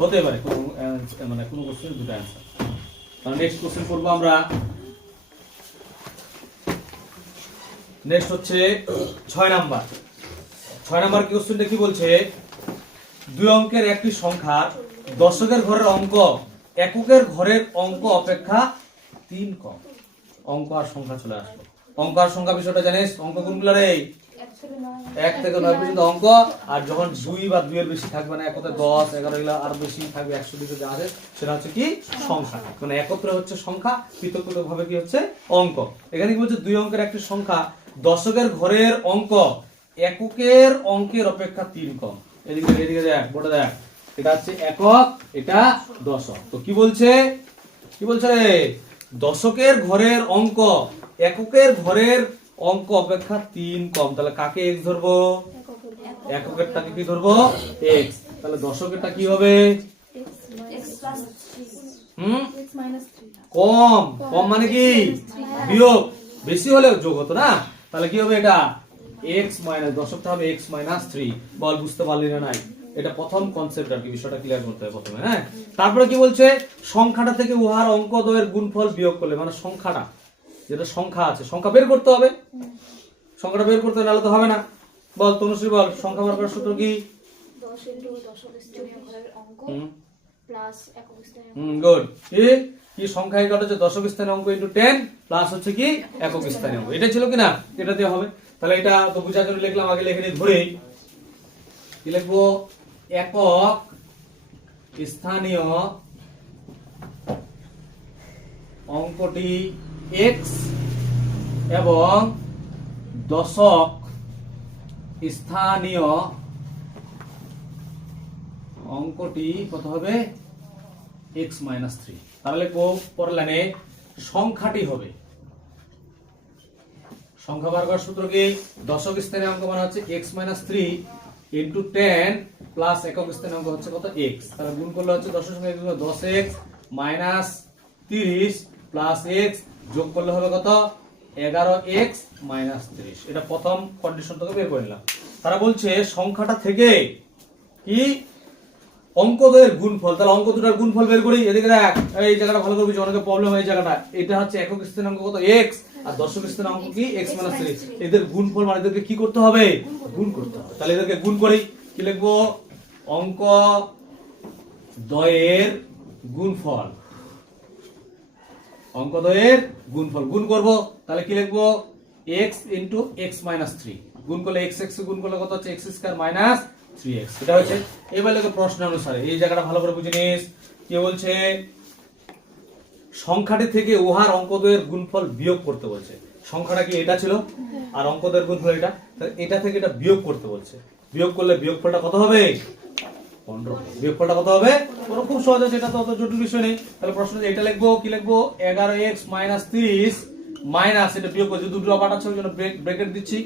হতে পারে কোনো মানে কোনো কোশ্চেন দুটো অ্যান্সার। তাহলে নেক্সট কোশ্চেন করবো আমরা, নেক্সট হচ্ছে 6 নাম্বার কোশ্চেনটা কি বলছে, দুই অঙ্কের একটি সংখ্যার দশকের ঘরের অঙ্ক এককের ঘরের অঙ্ক অপেক্ষা 3 কম। অঙ্ক আর সংখ্যা চলে আসলো। অঙ্ক আর সংখ্যা বিষয়টা জানিস? অঙ্ক কোনগুলো রে? 1 থেকে 9 পর্যন্ত অঙ্ক। আর যখন 2 বা 2 এর বেশি থাকবে না, এক কথায় 10 11 এগুলো আর বেশি থাকবে, 120 যা আছে সেটা হচ্ছে কি সংখ্যা। মানে একত্রে হচ্ছে সংখ্যা, পৃথক পৃথক ভাবে কি হচ্ছে অঙ্ক। এখানে কি বলছে 2 অঙ্কের একটি সংখ্যা দশকের ঘরের অঙ্ক এককের অঙ্কের অপেক্ষা 3 কম। এদিকে এদিকে দেখ, বোর্ডে দেখ, এটা হচ্ছে একক, এটা দশক। তো কি বলছে রে? দশকের ঘরের অঙ্ক এককের ঘরের অঙ্ক অপেক্ষা 3 কম। তাহলে কাকে x ধরবো? এককেরটাকে কি ধরবো? x। তাহলে দশকেরটা কি হবে? x minus 3 কম। কম মানে কি বিয়োগ, বেশি হলেও যোগ হতো না। তাহলে কি হবে এটা? x মাইনাস, দশকটা হবে x মাইনাস 3। বল বুঝতে পারলি না? নাই, এটা প্রথম কনসেপ্ট আর কি, বিষয়টা ক্লিয়ার করতে হবে প্রথমে। হ্যাঁ, তারপরে কি বলছে? সংখ্যাটা থেকে উহার অঙ্ক দ্বয়ের গুণফল বিয়োগ করলে, মানে সংখ্যাটা যেটা সংখ্যা আছে, সংখ্যা বের করতে হবে। সংখ্যাটা বের করতে নাহলে তো হবে না। বল তনুশ্রী, বল সংখ্যা বার করার সূত্র কি? 10 ইনটু দশক স্থানীয় ঘরের অঙ্ক প্লাস একক স্থানীয়। গুড। কি সংখ্যা ইকুয়াল হচ্ছে দশক স্থানীয় অঙ্ক ইনটু 10 প্লাস হচ্ছে কি একক স্থানীয় অঙ্ক। এটা ছিল কি না? এটা দিয়ে হবে। তাহলে এটা তো বোঝার জন্য লিখলাম, আগে লিখে নি ধরে। কি লিখবো? একক স্থানীয় অঙ্কটি x এবং দশক স্থানীয় অঙ্কটি কত হবে? x minus 3। তাহলে পরের লাইনে সংখ্যাটি হবে, সংখ্যা বার করার সূত্র কি? দশক স্থানীয় অঙ্ক মানে হচ্ছে x মাইনাস 3 ইন্টু 10 প্লাস একক স্থানীয় অঙ্ক হচ্ছে কত? x। তাহলে গুণ করলে হচ্ছে দশক সঙ্গে 10x মাইনাস 30 প্লাস x যোগ করলে হবে কত? 11x minus 30। এটা প্রথম কন্ডিশন থেকে বের করে নিলাম। তারা বলছে সংখ্যাটা থেকে কি অঙ্ক দ্বয়ের গুণফল। তাহলে অঙ্ক দুটার গুণফল বের করি। এদিকে দেখ, এই জায়গাটা ভালো করে বুঝো, অনেকে প্রবলেম হয় এই জায়গাটা। এটা হচ্ছে একক স্থানীয় অঙ্ক কত? x, আর দশক স্থানীয় অঙ্ক কি? x minus 3। এদের গুণফল মানে এদেরকে কি করতে হবে? গুণ করতে হবে। তাহলে এদেরকে গুণ করি। কি লিখবো? অঙ্ক দ্বয়ের গুণফল। অঙ্ক দ্বয়ের গুণফল গুণ করব। তাহলে কি লিখবো? x into x minus 3। গুণ করলে x x গুণ করলে কত হচ্ছে? x square minus 3x। এটা হচ্ছে। এবার লিখো প্রশ্ন অনুসারে, এই জায়গাটা ভালো করে বুঝে নিস। কি বলছে? সংখ্যাটি থেকে উহার অঙ্কদ্বয়ের গুণফল বিয়োগ করতে বলছে। সংখ্যাটা কি এটা ছিল, আর অঙ্কদ্বয়ের গুণফল এটা। তাহলে এটা থেকে এটা বিয়োগ করতে বলছে। বিয়োগ করলে বিয়োগফলটা কত হবে? 15। বিয়োগফলটা কত হবে? খুব সহজ আছে, এটা তো অত জটিল বিষয় নেই। তাহলে প্রশ্ন এটা লিখবো, কি লিখবো? 11x মাইনাস 30 মাইনাস, এটা বিয়োগ করছি, দুটো পার্ট আছে ওই জন্য ব্র্যাকেট দিচ্ছি,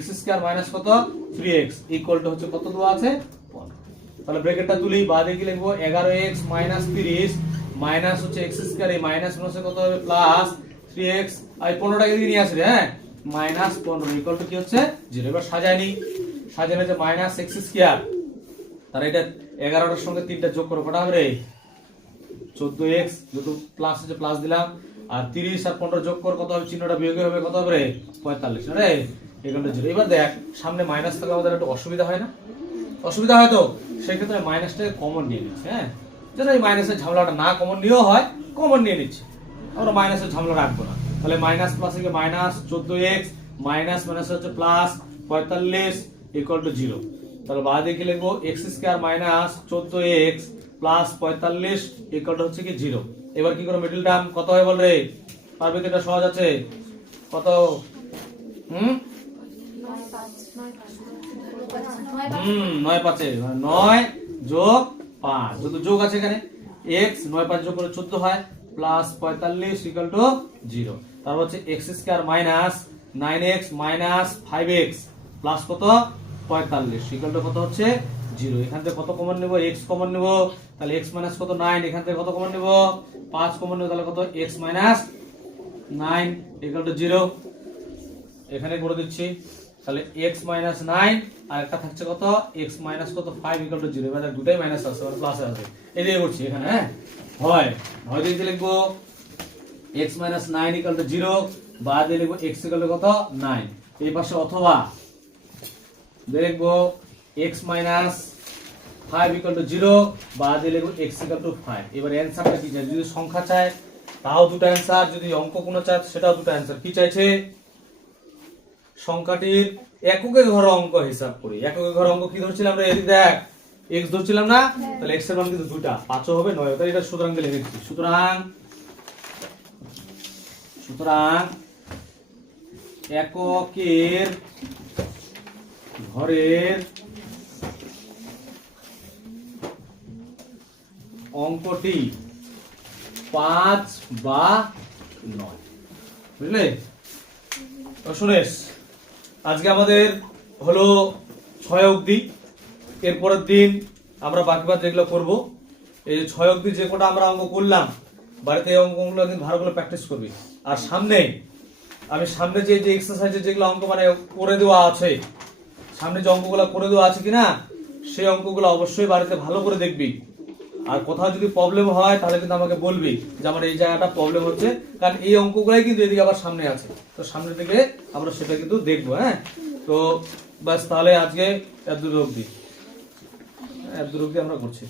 x স্কয়ার মাইনাস কত? 3x ইকুয়াল টু হচ্ছে কত দেওয়া আছে? 15। তাহলে ব্র্যাকেটটা তুলি, বাদে কি লিখবো? 11x মাইনাস 30 মাইনাস হচ্ছে x স্কয়ার, এই মাইনাস মাইনাসে কত হবে? প্লাস 3x, আর 15টাকে দিয়ে নিয়ে আসবে। হ্যাঁ, মাইনাস 15 ইকুয়াল টু কি হচ্ছে? 0। এবার সাজাইনি, সাজানো যে মাইনাস x স্কয়ার, তার এটা 11টার সঙ্গে 3টা যোগ করো, কটা হবে রে? 14x, দুটো প্লাস আছে প্লাস দিলাম, আর 30 আর 15 যোগ কর, কত হবে? চিহ্নটা বিয়োগে হবে, কত হবে রে? 45 রে। এখানে 0। এবার দেখ, সামনে মাইনাস থাকলে আমাদের একটু অসুবিধা হয় না? অসুবিধা হয় তো, সেই ক্ষেত্রে মাইনাসটাকে কমন নিয়ে নিচ্ছি। হ্যাঁ, যেন এই মাইনাসের ঝামেলাটা না কমন নিয়েও হয়, কমন নিয়ে নিচ্ছি। আমরা মাইনাসের ঝামেলা রাখবো না। তাহলে মাইনাস প্লাস থেকে মাইনাস 14x মাইনাস মাইনাস হচ্ছে প্লাস 45 ইকুয়াল টু 0। তাহলে বাদ দিয়ে কি লিখবো? x square minus 14x plus 45 equal to হচ্ছে কি 0। এবার কি করব? মিডল টার্ম কত হয় বল রে? পারবে তো? এটা সহজ আছে। কত? 9 5 9 যোগ 5, যত যোগ আছে এখানে, x 9 5 যোগ করে 14 হয়, প্লাস 45 ইকুয়াল টু 0। তারপর হচ্ছে x square minus 9x minus 5x plus কত? 45 ইকুয়াল টু কত হচ্ছে? 0। এখান থেকে কত কমন নেব? x কমন নেব। তাহলে x মাইনাস কত? 9। এখান থেকে কত কমন নেব? 5 কমন নেব। তাহলে কত? x minus 9 equal to 0। এখানে করে দিচ্ছি। তাহলে x মাইনাস 9 আর একটা থাকছে কত? x মাইনাস কত? 5 ইকুয়াল টু 0। এবার দুটাই মাইনাস আছে, মানে প্লাসে আছে। এই দিয়ে করছি এখানে। হ্যাঁ, হয় দিয়ে লিখবো x মাইনাস 9 ইকুয়াল টু 0, বা দিয়ে লিখবো x ইকুয়াল টু কত? 9। এই পাশে অথবা লিখবো x মাইনাস 5 ইকুয়াল টু 0, বা দিয়ে লিখবো x ইকুয়াল টু 5। এবার অ্যানসারটা কি চাই? যদি সংখ্যা চায় তাও দুটো অ্যান্সার, যদি অঙ্ক কোনো চায় সেটাও দুটো অ্যান্সার। কি চাইছে? সংখ্যাটির এককে ঘর অঙ্ক হিসাব করি। এককে ঘর অঙ্ক কি ধরছিলাম আমরা? এদিকে দেখ, x ধরছিলাম না? তাহলে x এর মান কিন্তু দুটা, 5 হবে 9 হবে। তাহলে এটা সুতরাং লিখে দিচ্ছি। সুতরাং এককের ঘরের অঙ্কটি 5 বা 9। বুঝলে? সুরেশ, আজকে আমাদের হলো 6 অবধি। এরপরের দিন আমরা বাকি যেগুলো করবো, এই যে 6 অবধি যে কটা আমরা অঙ্ক করলাম, বাড়িতে এই অঙ্কগুলো কিন্তু ভালো করে প্র্যাকটিস করবি। আর আমি সামনে যে এক্সারসাইজে যেগুলো অঙ্ক মানে করে দেওয়া আছে, সামনে যে অঙ্কগুলো করে দেওয়া আছে কিনা, সেই অঙ্কগুলো অবশ্যই বাড়িতে ভালো করে দেখবি। আর কোথাও যদি প্রবলেম হয় তাহলে কিন্তু আমাকে বলবি যে আমার এই জায়গাটা প্রবলেম হচ্ছে, কারণ এই অঙ্কগুলাই কিন্তু এদিকে আবার সামনে আছে। তো সামনে থেকে আমরা সেটা কিন্তু দেখবো। হ্যাঁ, তো বাস তাহলে আজকে এত দূর অবধি আমরা করছি।